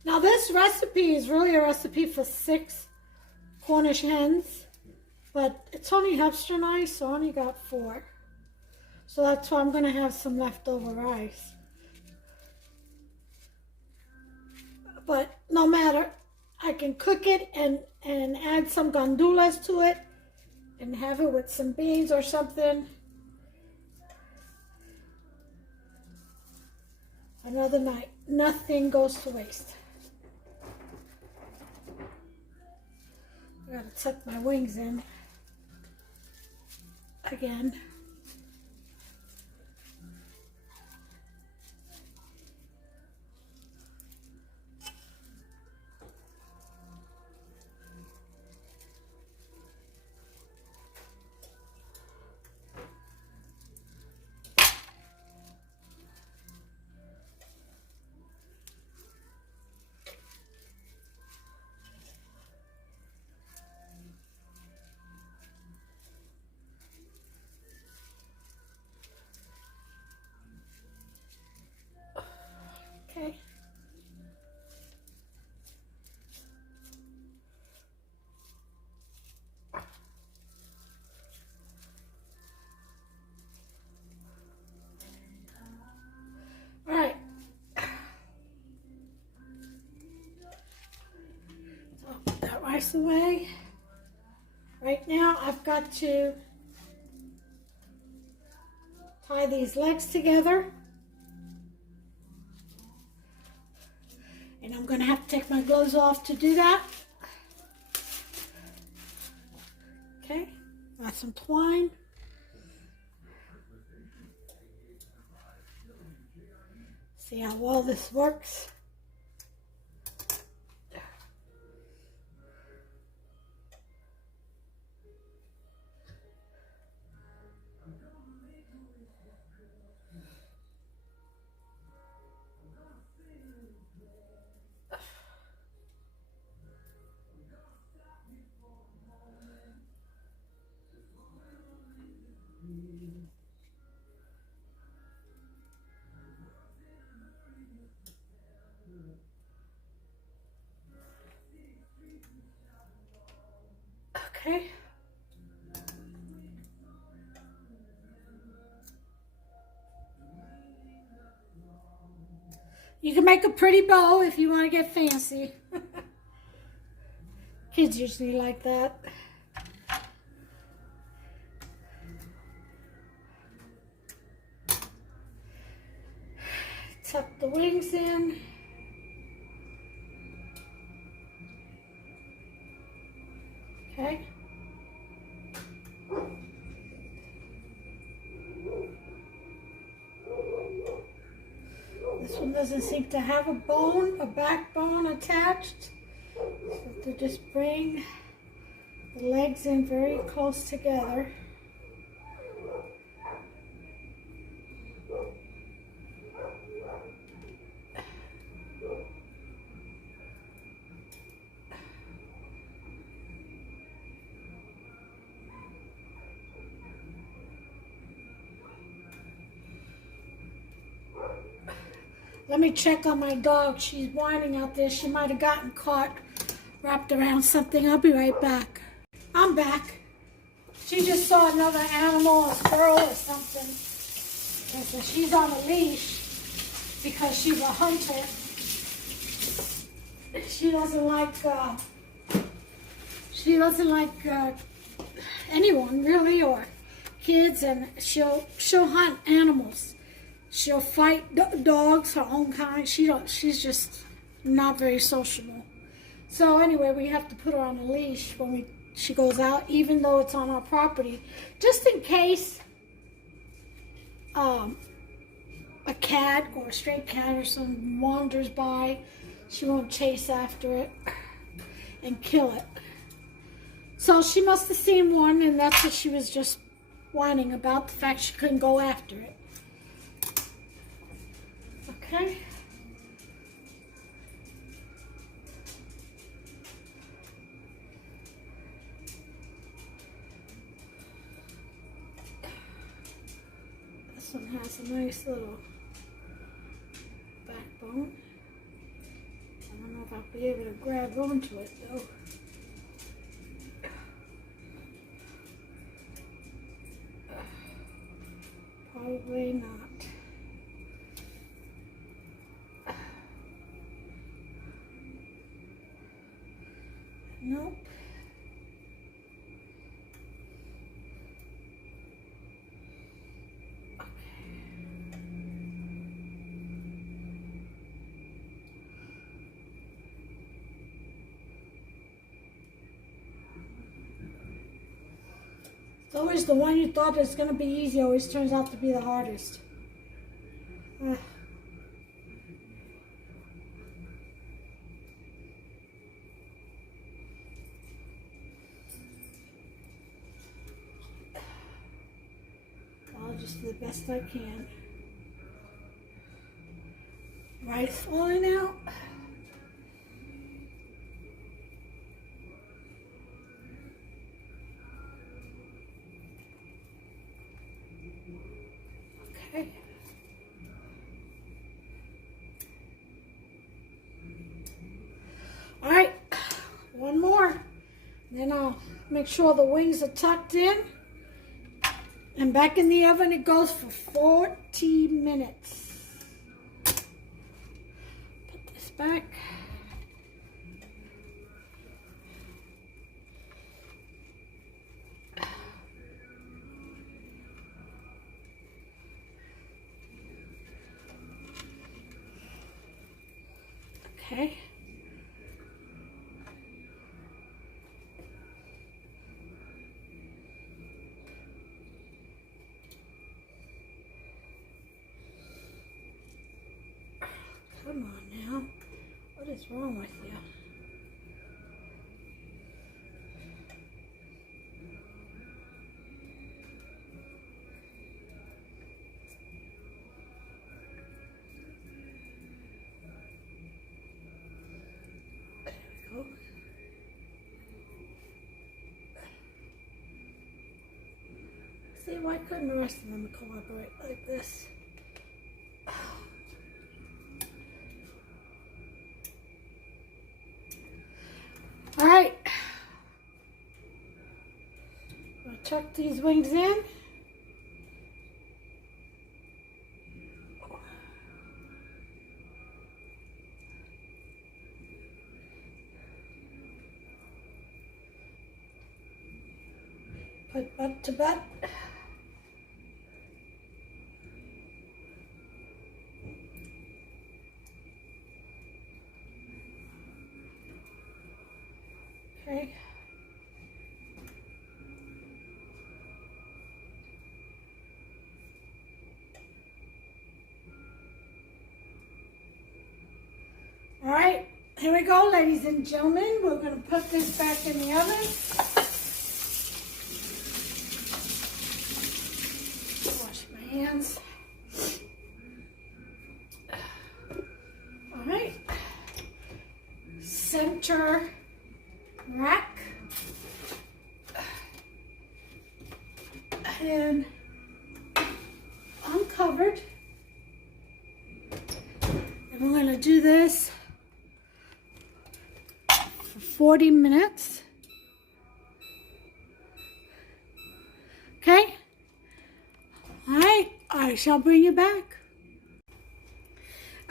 Now this recipe is really a recipe for 6 Cornish hens, but it's only extra nice, so I only got 4. So that's why I'm going to have some leftover rice. But no matter, I can cook it and add some gandules to it and have it with some beans or something. Another night. Nothing goes to waste. I gotta tuck my wings in again. Okay. All right. So I'll put that rice away. Right now I've got to tie these legs together. And I'm going to have to take my gloves off to do that. Okay, got some twine. See how well this works. Okay. You can make a pretty bow if you want to get fancy. Kids usually like that. Tuck the wings in. Okay. This one doesn't seem to have a backbone attached. So to just bring the legs in very close together. Let me check on my dog. She's whining out there. She might have gotten caught wrapped around something. I'll be right back. I'm back. She just saw another animal, a squirrel or something. And so she's on a leash because she's a hunter. She doesn't like anyone really, or kids, and she'll hunt animals. She'll fight dogs, her own kind. She's just not very sociable. So anyway, we have to put her on a leash when she goes out, even though it's on our property, just in case a cat or a stray cat or something wanders by. She won't chase after it and kill it. So she must have seen one, and that's what she was just whining about, the fact she couldn't go after it. Okay. This one has a nice little backbone. I don't know if I'll be able to grab onto it though. Probably not. Nope. It's always the one you thought is going to be easy always turns out to be the hardest. I'll just do the best I can. Rice falling out. Okay. All right, one more. Then I'll make sure the wings are tucked in. And back in the oven it goes for 40 minutes. Put this back. Okay. Come on now. What is wrong with you? There we go. See, why couldn't the rest of them cooperate like this? All right. tuck these wings in. Put butt to butt. Okay. All right, here we go, ladies and gentlemen. We're going to put this back in the oven. Wash my hands. All right. Center rack. And uncovered. And we're going to do this for 40 minutes. Okay? All right, I shall bring you back.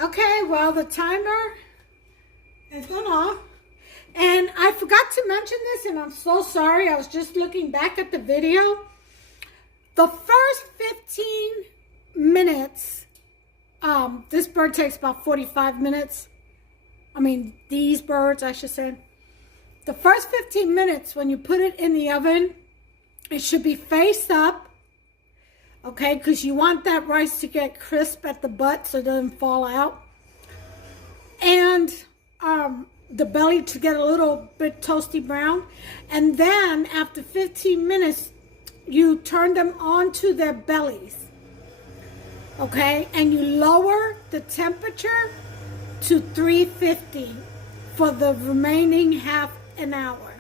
Okay, well, the timer has gone off. And I forgot to mention this, and I'm so sorry. I was just looking back at the video. The first 15 minutes, this bird takes about 45 minutes. I mean, these birds, I should say. The first 15 minutes, when you put it in the oven, it should be face up, okay? Because you want that rice to get crisp at the butt so it doesn't fall out. And the belly to get a little bit toasty brown. And then, after 15 minutes, you turn them onto their bellies, okay? And you lower the temperature to 350 for the remaining half an hour.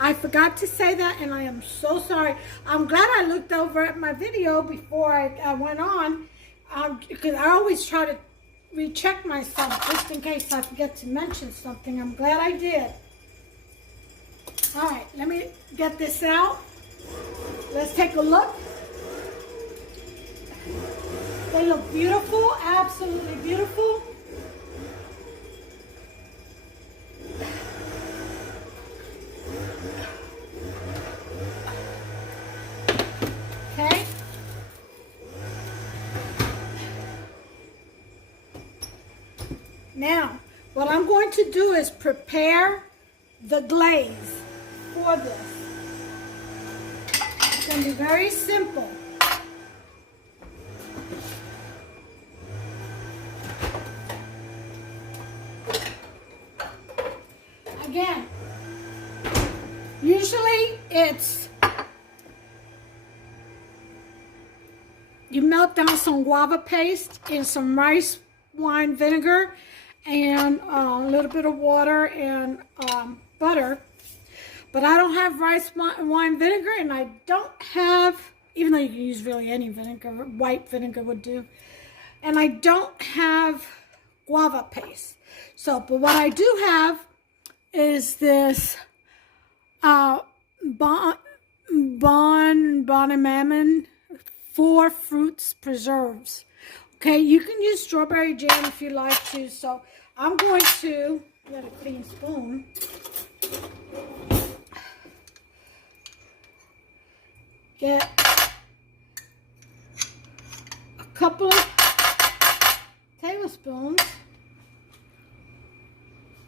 I forgot to say that, and I am so sorry. I'm glad I looked over at my video before I went on, because I always try to recheck myself just in case I forget to mention something. I'm glad I did. All right, let me get this out. Let's take a look. They look beautiful, absolutely beautiful. Okay. Now, what I'm going to do is prepare the glaze for this. It's going to be very simple. Again, usually it's, you melt down some guava paste in some rice wine vinegar and a little bit of water and butter. But I don't have rice wine vinegar, and I don't have, even though you can use really any vinegar, white vinegar would do. And I don't have guava paste. So, but what I do have is this Bon Mammon 4 fruits preserves. Okay, you can use strawberry jam if you like to. So I'm going to get a clean spoon. Get a couple of tablespoons,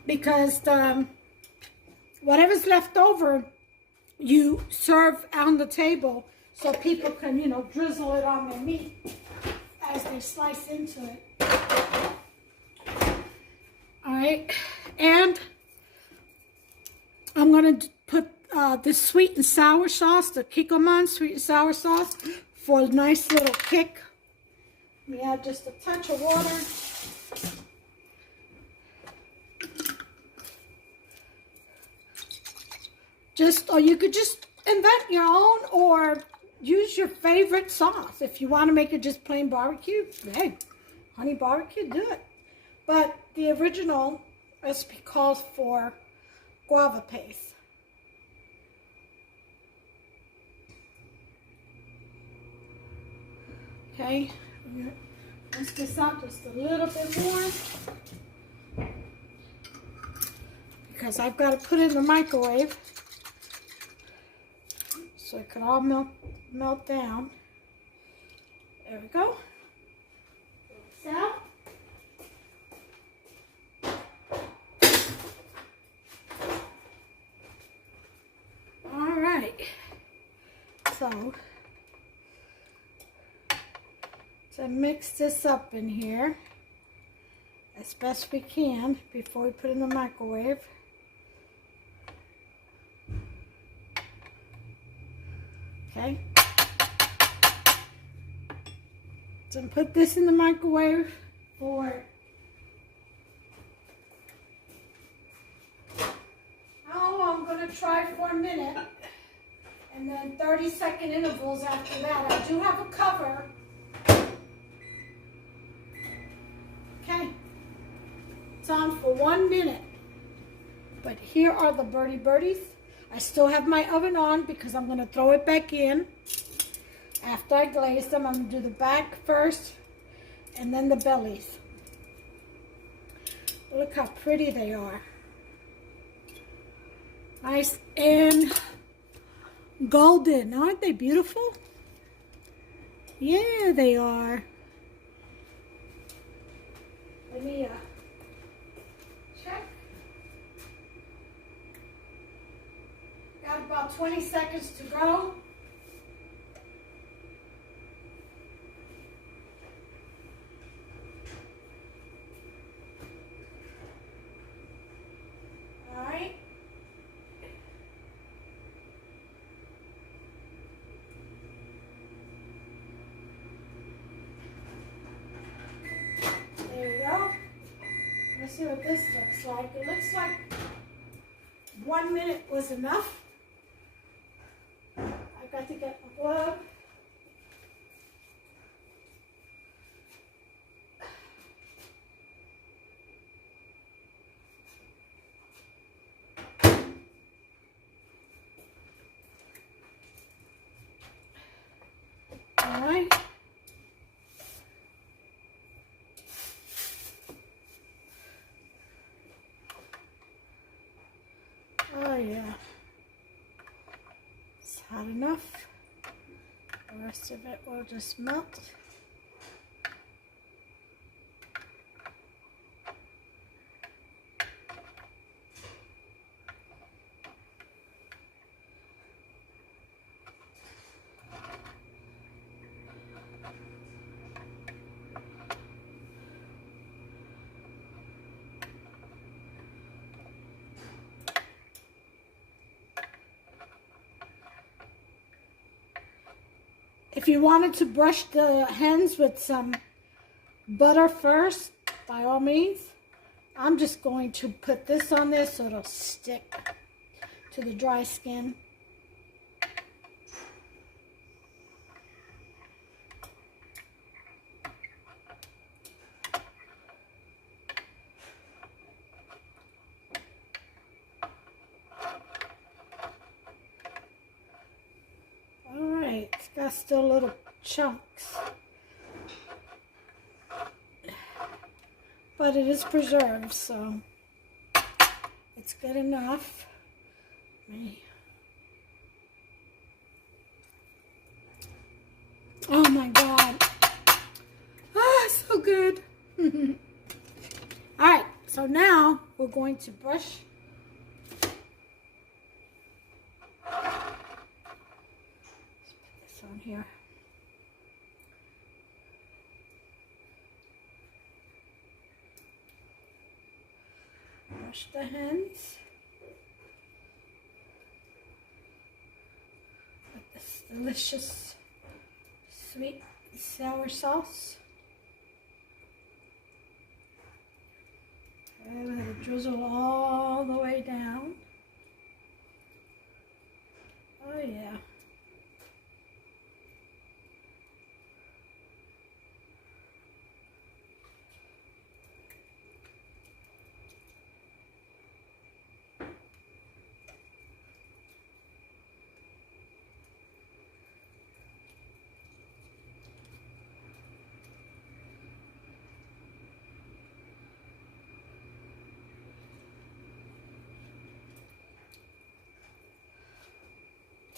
because whatever's left over, you serve on the table so people can, you know, drizzle it on their meat as they slice into it. All right, and I'm going to put this sweet and sour sauce, the Kikkoman sweet and sour sauce, for a nice little kick. We add just a touch of water. Or you could just invent your own, or use your favorite sauce. If you want to make it just plain barbecue, hey, honey barbecue, do it. But the original recipe calls for guava paste. Okay, let's this up just a little bit more because I've got to put it in the microwave so it can all melt down. There we go. It's out. All right. So to mix this up in here as best we can before we put it in the microwave. Okay. So put this in the microwave for I'm going to try for a minute and then 30-second intervals after that. I do have a cover. Okay. It's on for 1 minute. But here are the birdies. I still have my oven on because I'm going to throw it back in. After I glaze them, I'm going to do the back first and then the bellies. Look how pretty they are. Nice and golden. Aren't they beautiful? Yeah, they are. Let me check. Got about 20 seconds to go. All right. There we go. Let's see what this looks like. It looks like 1 minute was enough. I've got to get my glove. All right. Oh yeah. It's hot enough. The rest of it will just melt. If you wanted to brush the hens with some butter first, by all means. I'm just going to put this on there so it'll stick to the dry skin. Alright, it's got still little chunks. But it is preserved, so it's good enough. Oh my God. Ah, so good. Alright, so now we're going to brush. Let's put this on here. Brush the hens with this delicious sweet and sour sauce. And let it drizzle all the way down. Oh yeah.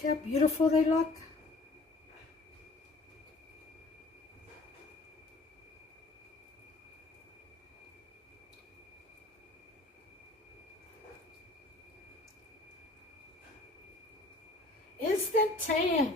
See how beautiful they look? Instant tan.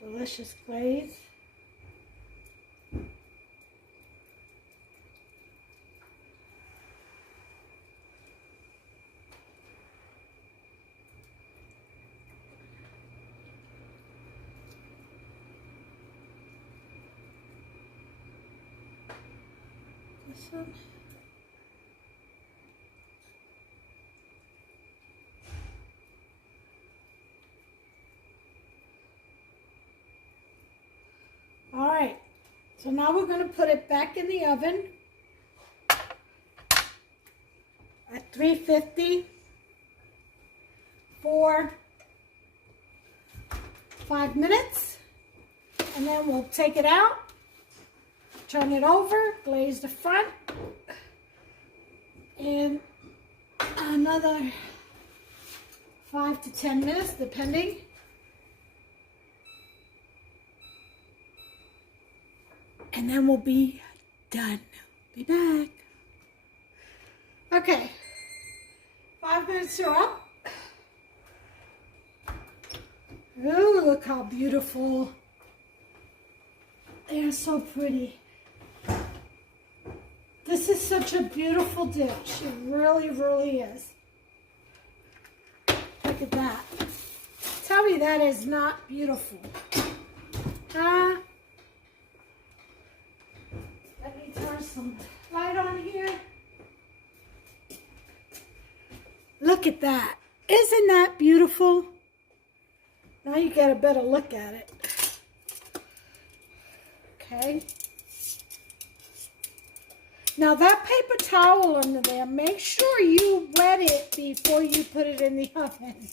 Delicious glaze. This one. All right, so now we're going to put it back in the oven at 350 for 5 minutes, and then we'll take it out, turn it over, glaze the front, and another 5 to 10 minutes depending. And then we'll be done. Be back. Okay, 5 minutes are up. Oh, look how beautiful. They're so pretty. This is such a beautiful dish. It really, really is. Look at that. Tell me that is not beautiful. Huh? Let me turn some light on here. Look at that. Isn't that beautiful? Now you get a better look at it. Okay. Now that paper towel under there, make sure you wet it before you put it in the oven.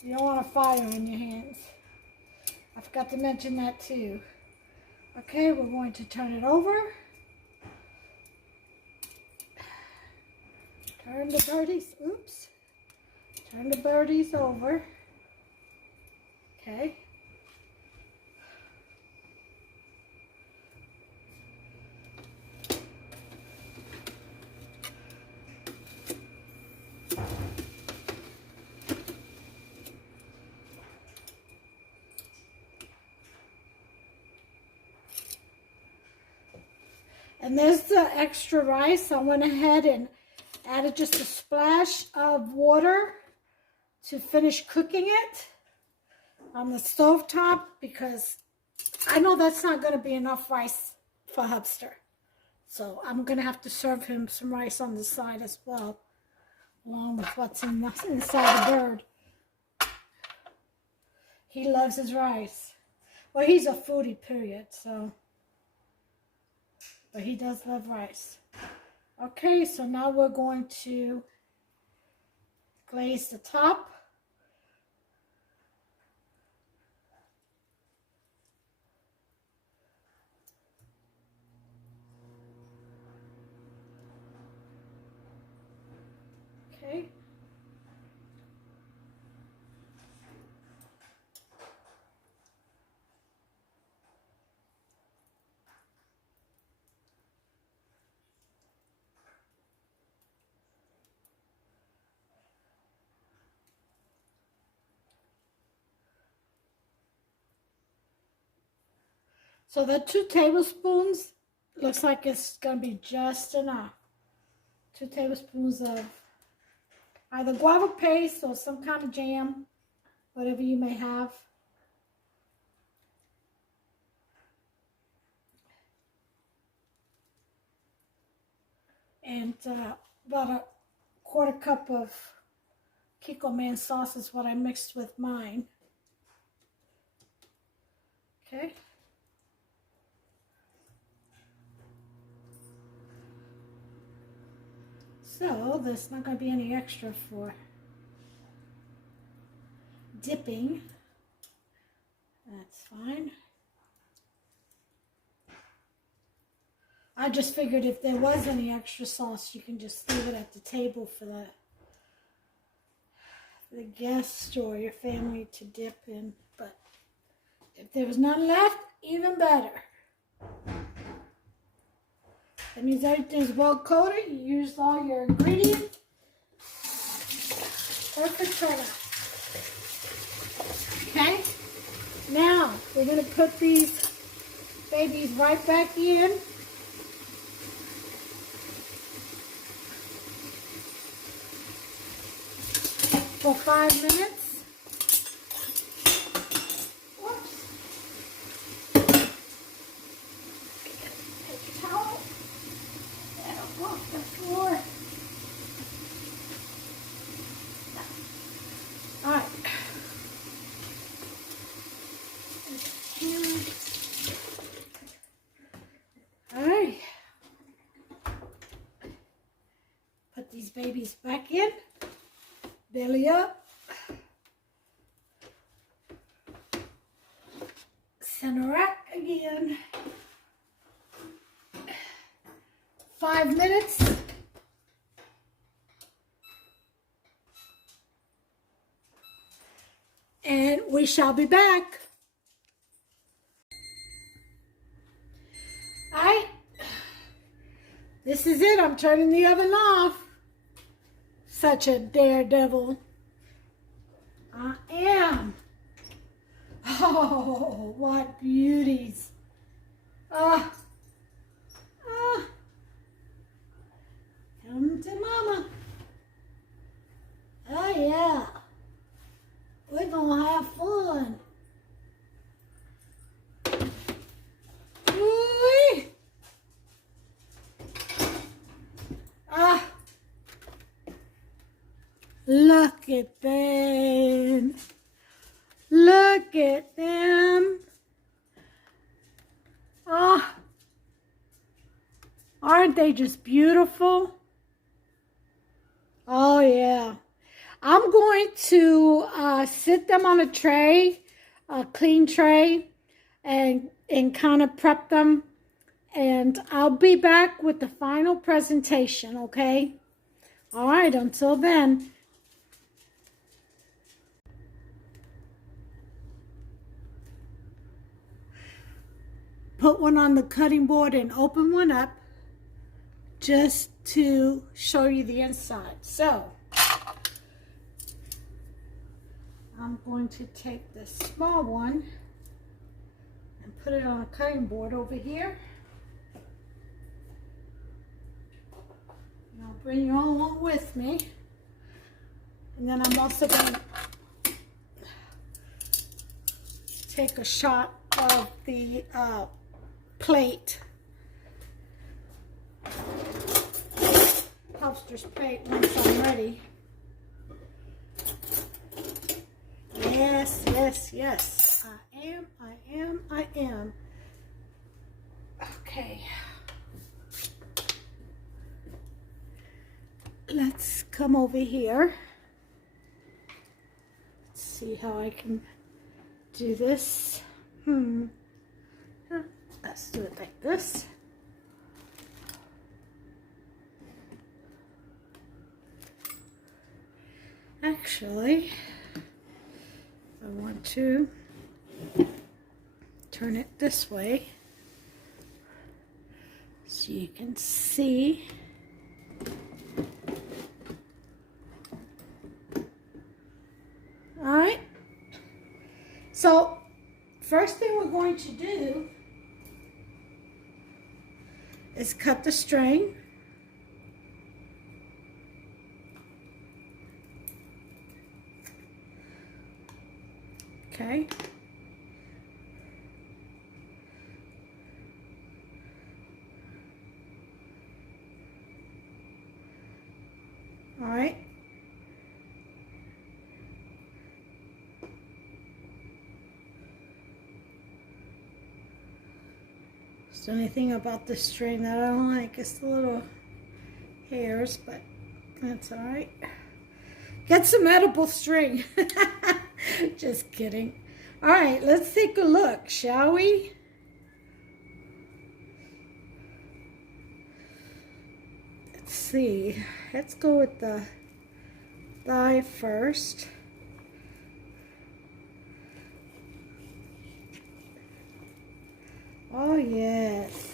You don't want a fire on your hands. I forgot to mention that too. Okay, we're going to turn it over. Turn the birdies, oops. Turn the birdies over. Okay. And there's the extra rice. I went ahead and added just a splash of water to finish cooking it on the stove top because I know that's not going to be enough rice for Hubster. So I'm going to have to serve him some rice on the side as well, along with what's inside the bird. He loves his rice. Well, he's a foodie, period, so. But he does love rice. Okay, so now we're going to glaze the top. Okay. So the 2 tablespoons looks like it's going to be just enough. 2 tablespoons of either guava paste or some kind of jam, whatever you may have. And about a 1/4 cup of Kikkoman sauce is what I mixed with mine. Okay. So there's not going to be any extra for dipping. That's fine. I just figured if there was any extra sauce, you can just leave it at the table for the guest or your family to dip in. But if there was none left, even better. That means everything's well coated. You used all your ingredients. Perfect turnout. Okay? Now, we're going to put these babies right back in. For 5 minutes. Whoops. Take a towel. That'll go off the floor. All right. All right. Put these babies back in. Belly up. Center rack again. 5 minutes. And we shall be back. All right. This is it. I'm turning the oven off. Such a daredevil. I am. Oh, what beauties. Come to mama. Oh, yeah. We're gonna have fun. Ooh-wee. Look at them. Look at them. Aren't they just beautiful? Oh, yeah. I'm going to sit them on a tray, a clean tray, and kind of prep them. And I'll be back with the final presentation, okay? All right, until then. Put one on the cutting board and open one up just to show you the inside. So, I'm going to take this small one and put it on a cutting board over here. And I'll bring you all along with me. And then I'm also going to take a shot of the plate. Lobster's plate once I'm ready. Yes, yes, yes. I am. Okay. Let's come over here. Let's see how I can do this. Let's do it like this. Actually, I want to turn it this way so you can see. All right. So, first thing we're going to do is cut the string. Okay. All right. It's the only thing about this string that I don't like is the little hairs, but That's all right. Get some edible string. Just kidding. All right, let's take a look, shall we? Let's see. Let's go with the thigh first. Oh, yes.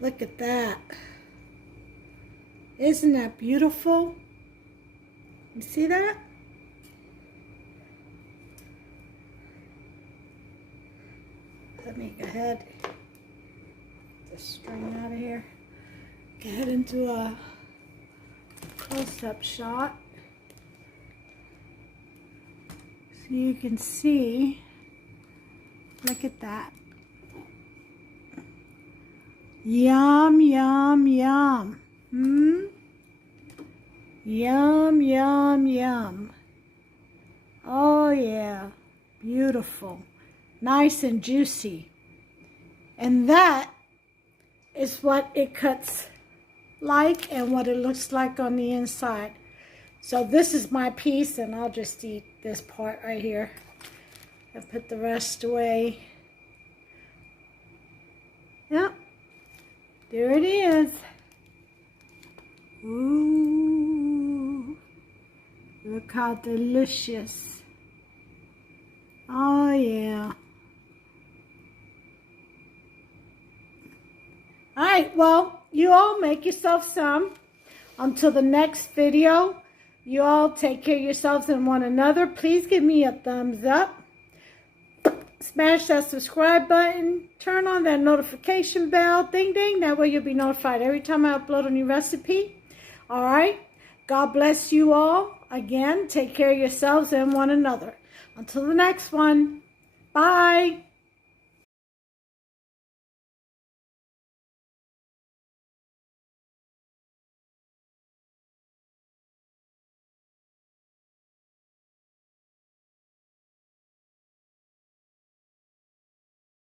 Look at that. Isn't that beautiful? You see that? Let me go ahead. Get the string out of here. Get it into a close-up shot. So you can see. Look at that. Yum, yum, yum. Yum, yum, yum. Oh, yeah. Beautiful. Nice and juicy. And that is what it cuts like and what it looks like on the inside. So this is my piece, and I'll just eat this part right here and put the rest away. Yep. There it is. Ooh, look how delicious. Oh, yeah. All right, well, you all make yourself some. Until the next video, you all take care of yourselves and one another. Please give me a thumbs up. Smash that subscribe button. Turn on that notification bell. Ding, ding. That way you'll be notified every time I upload a new recipe. All right. God bless you all. Again, take care of yourselves and one another. Until the next one. Bye.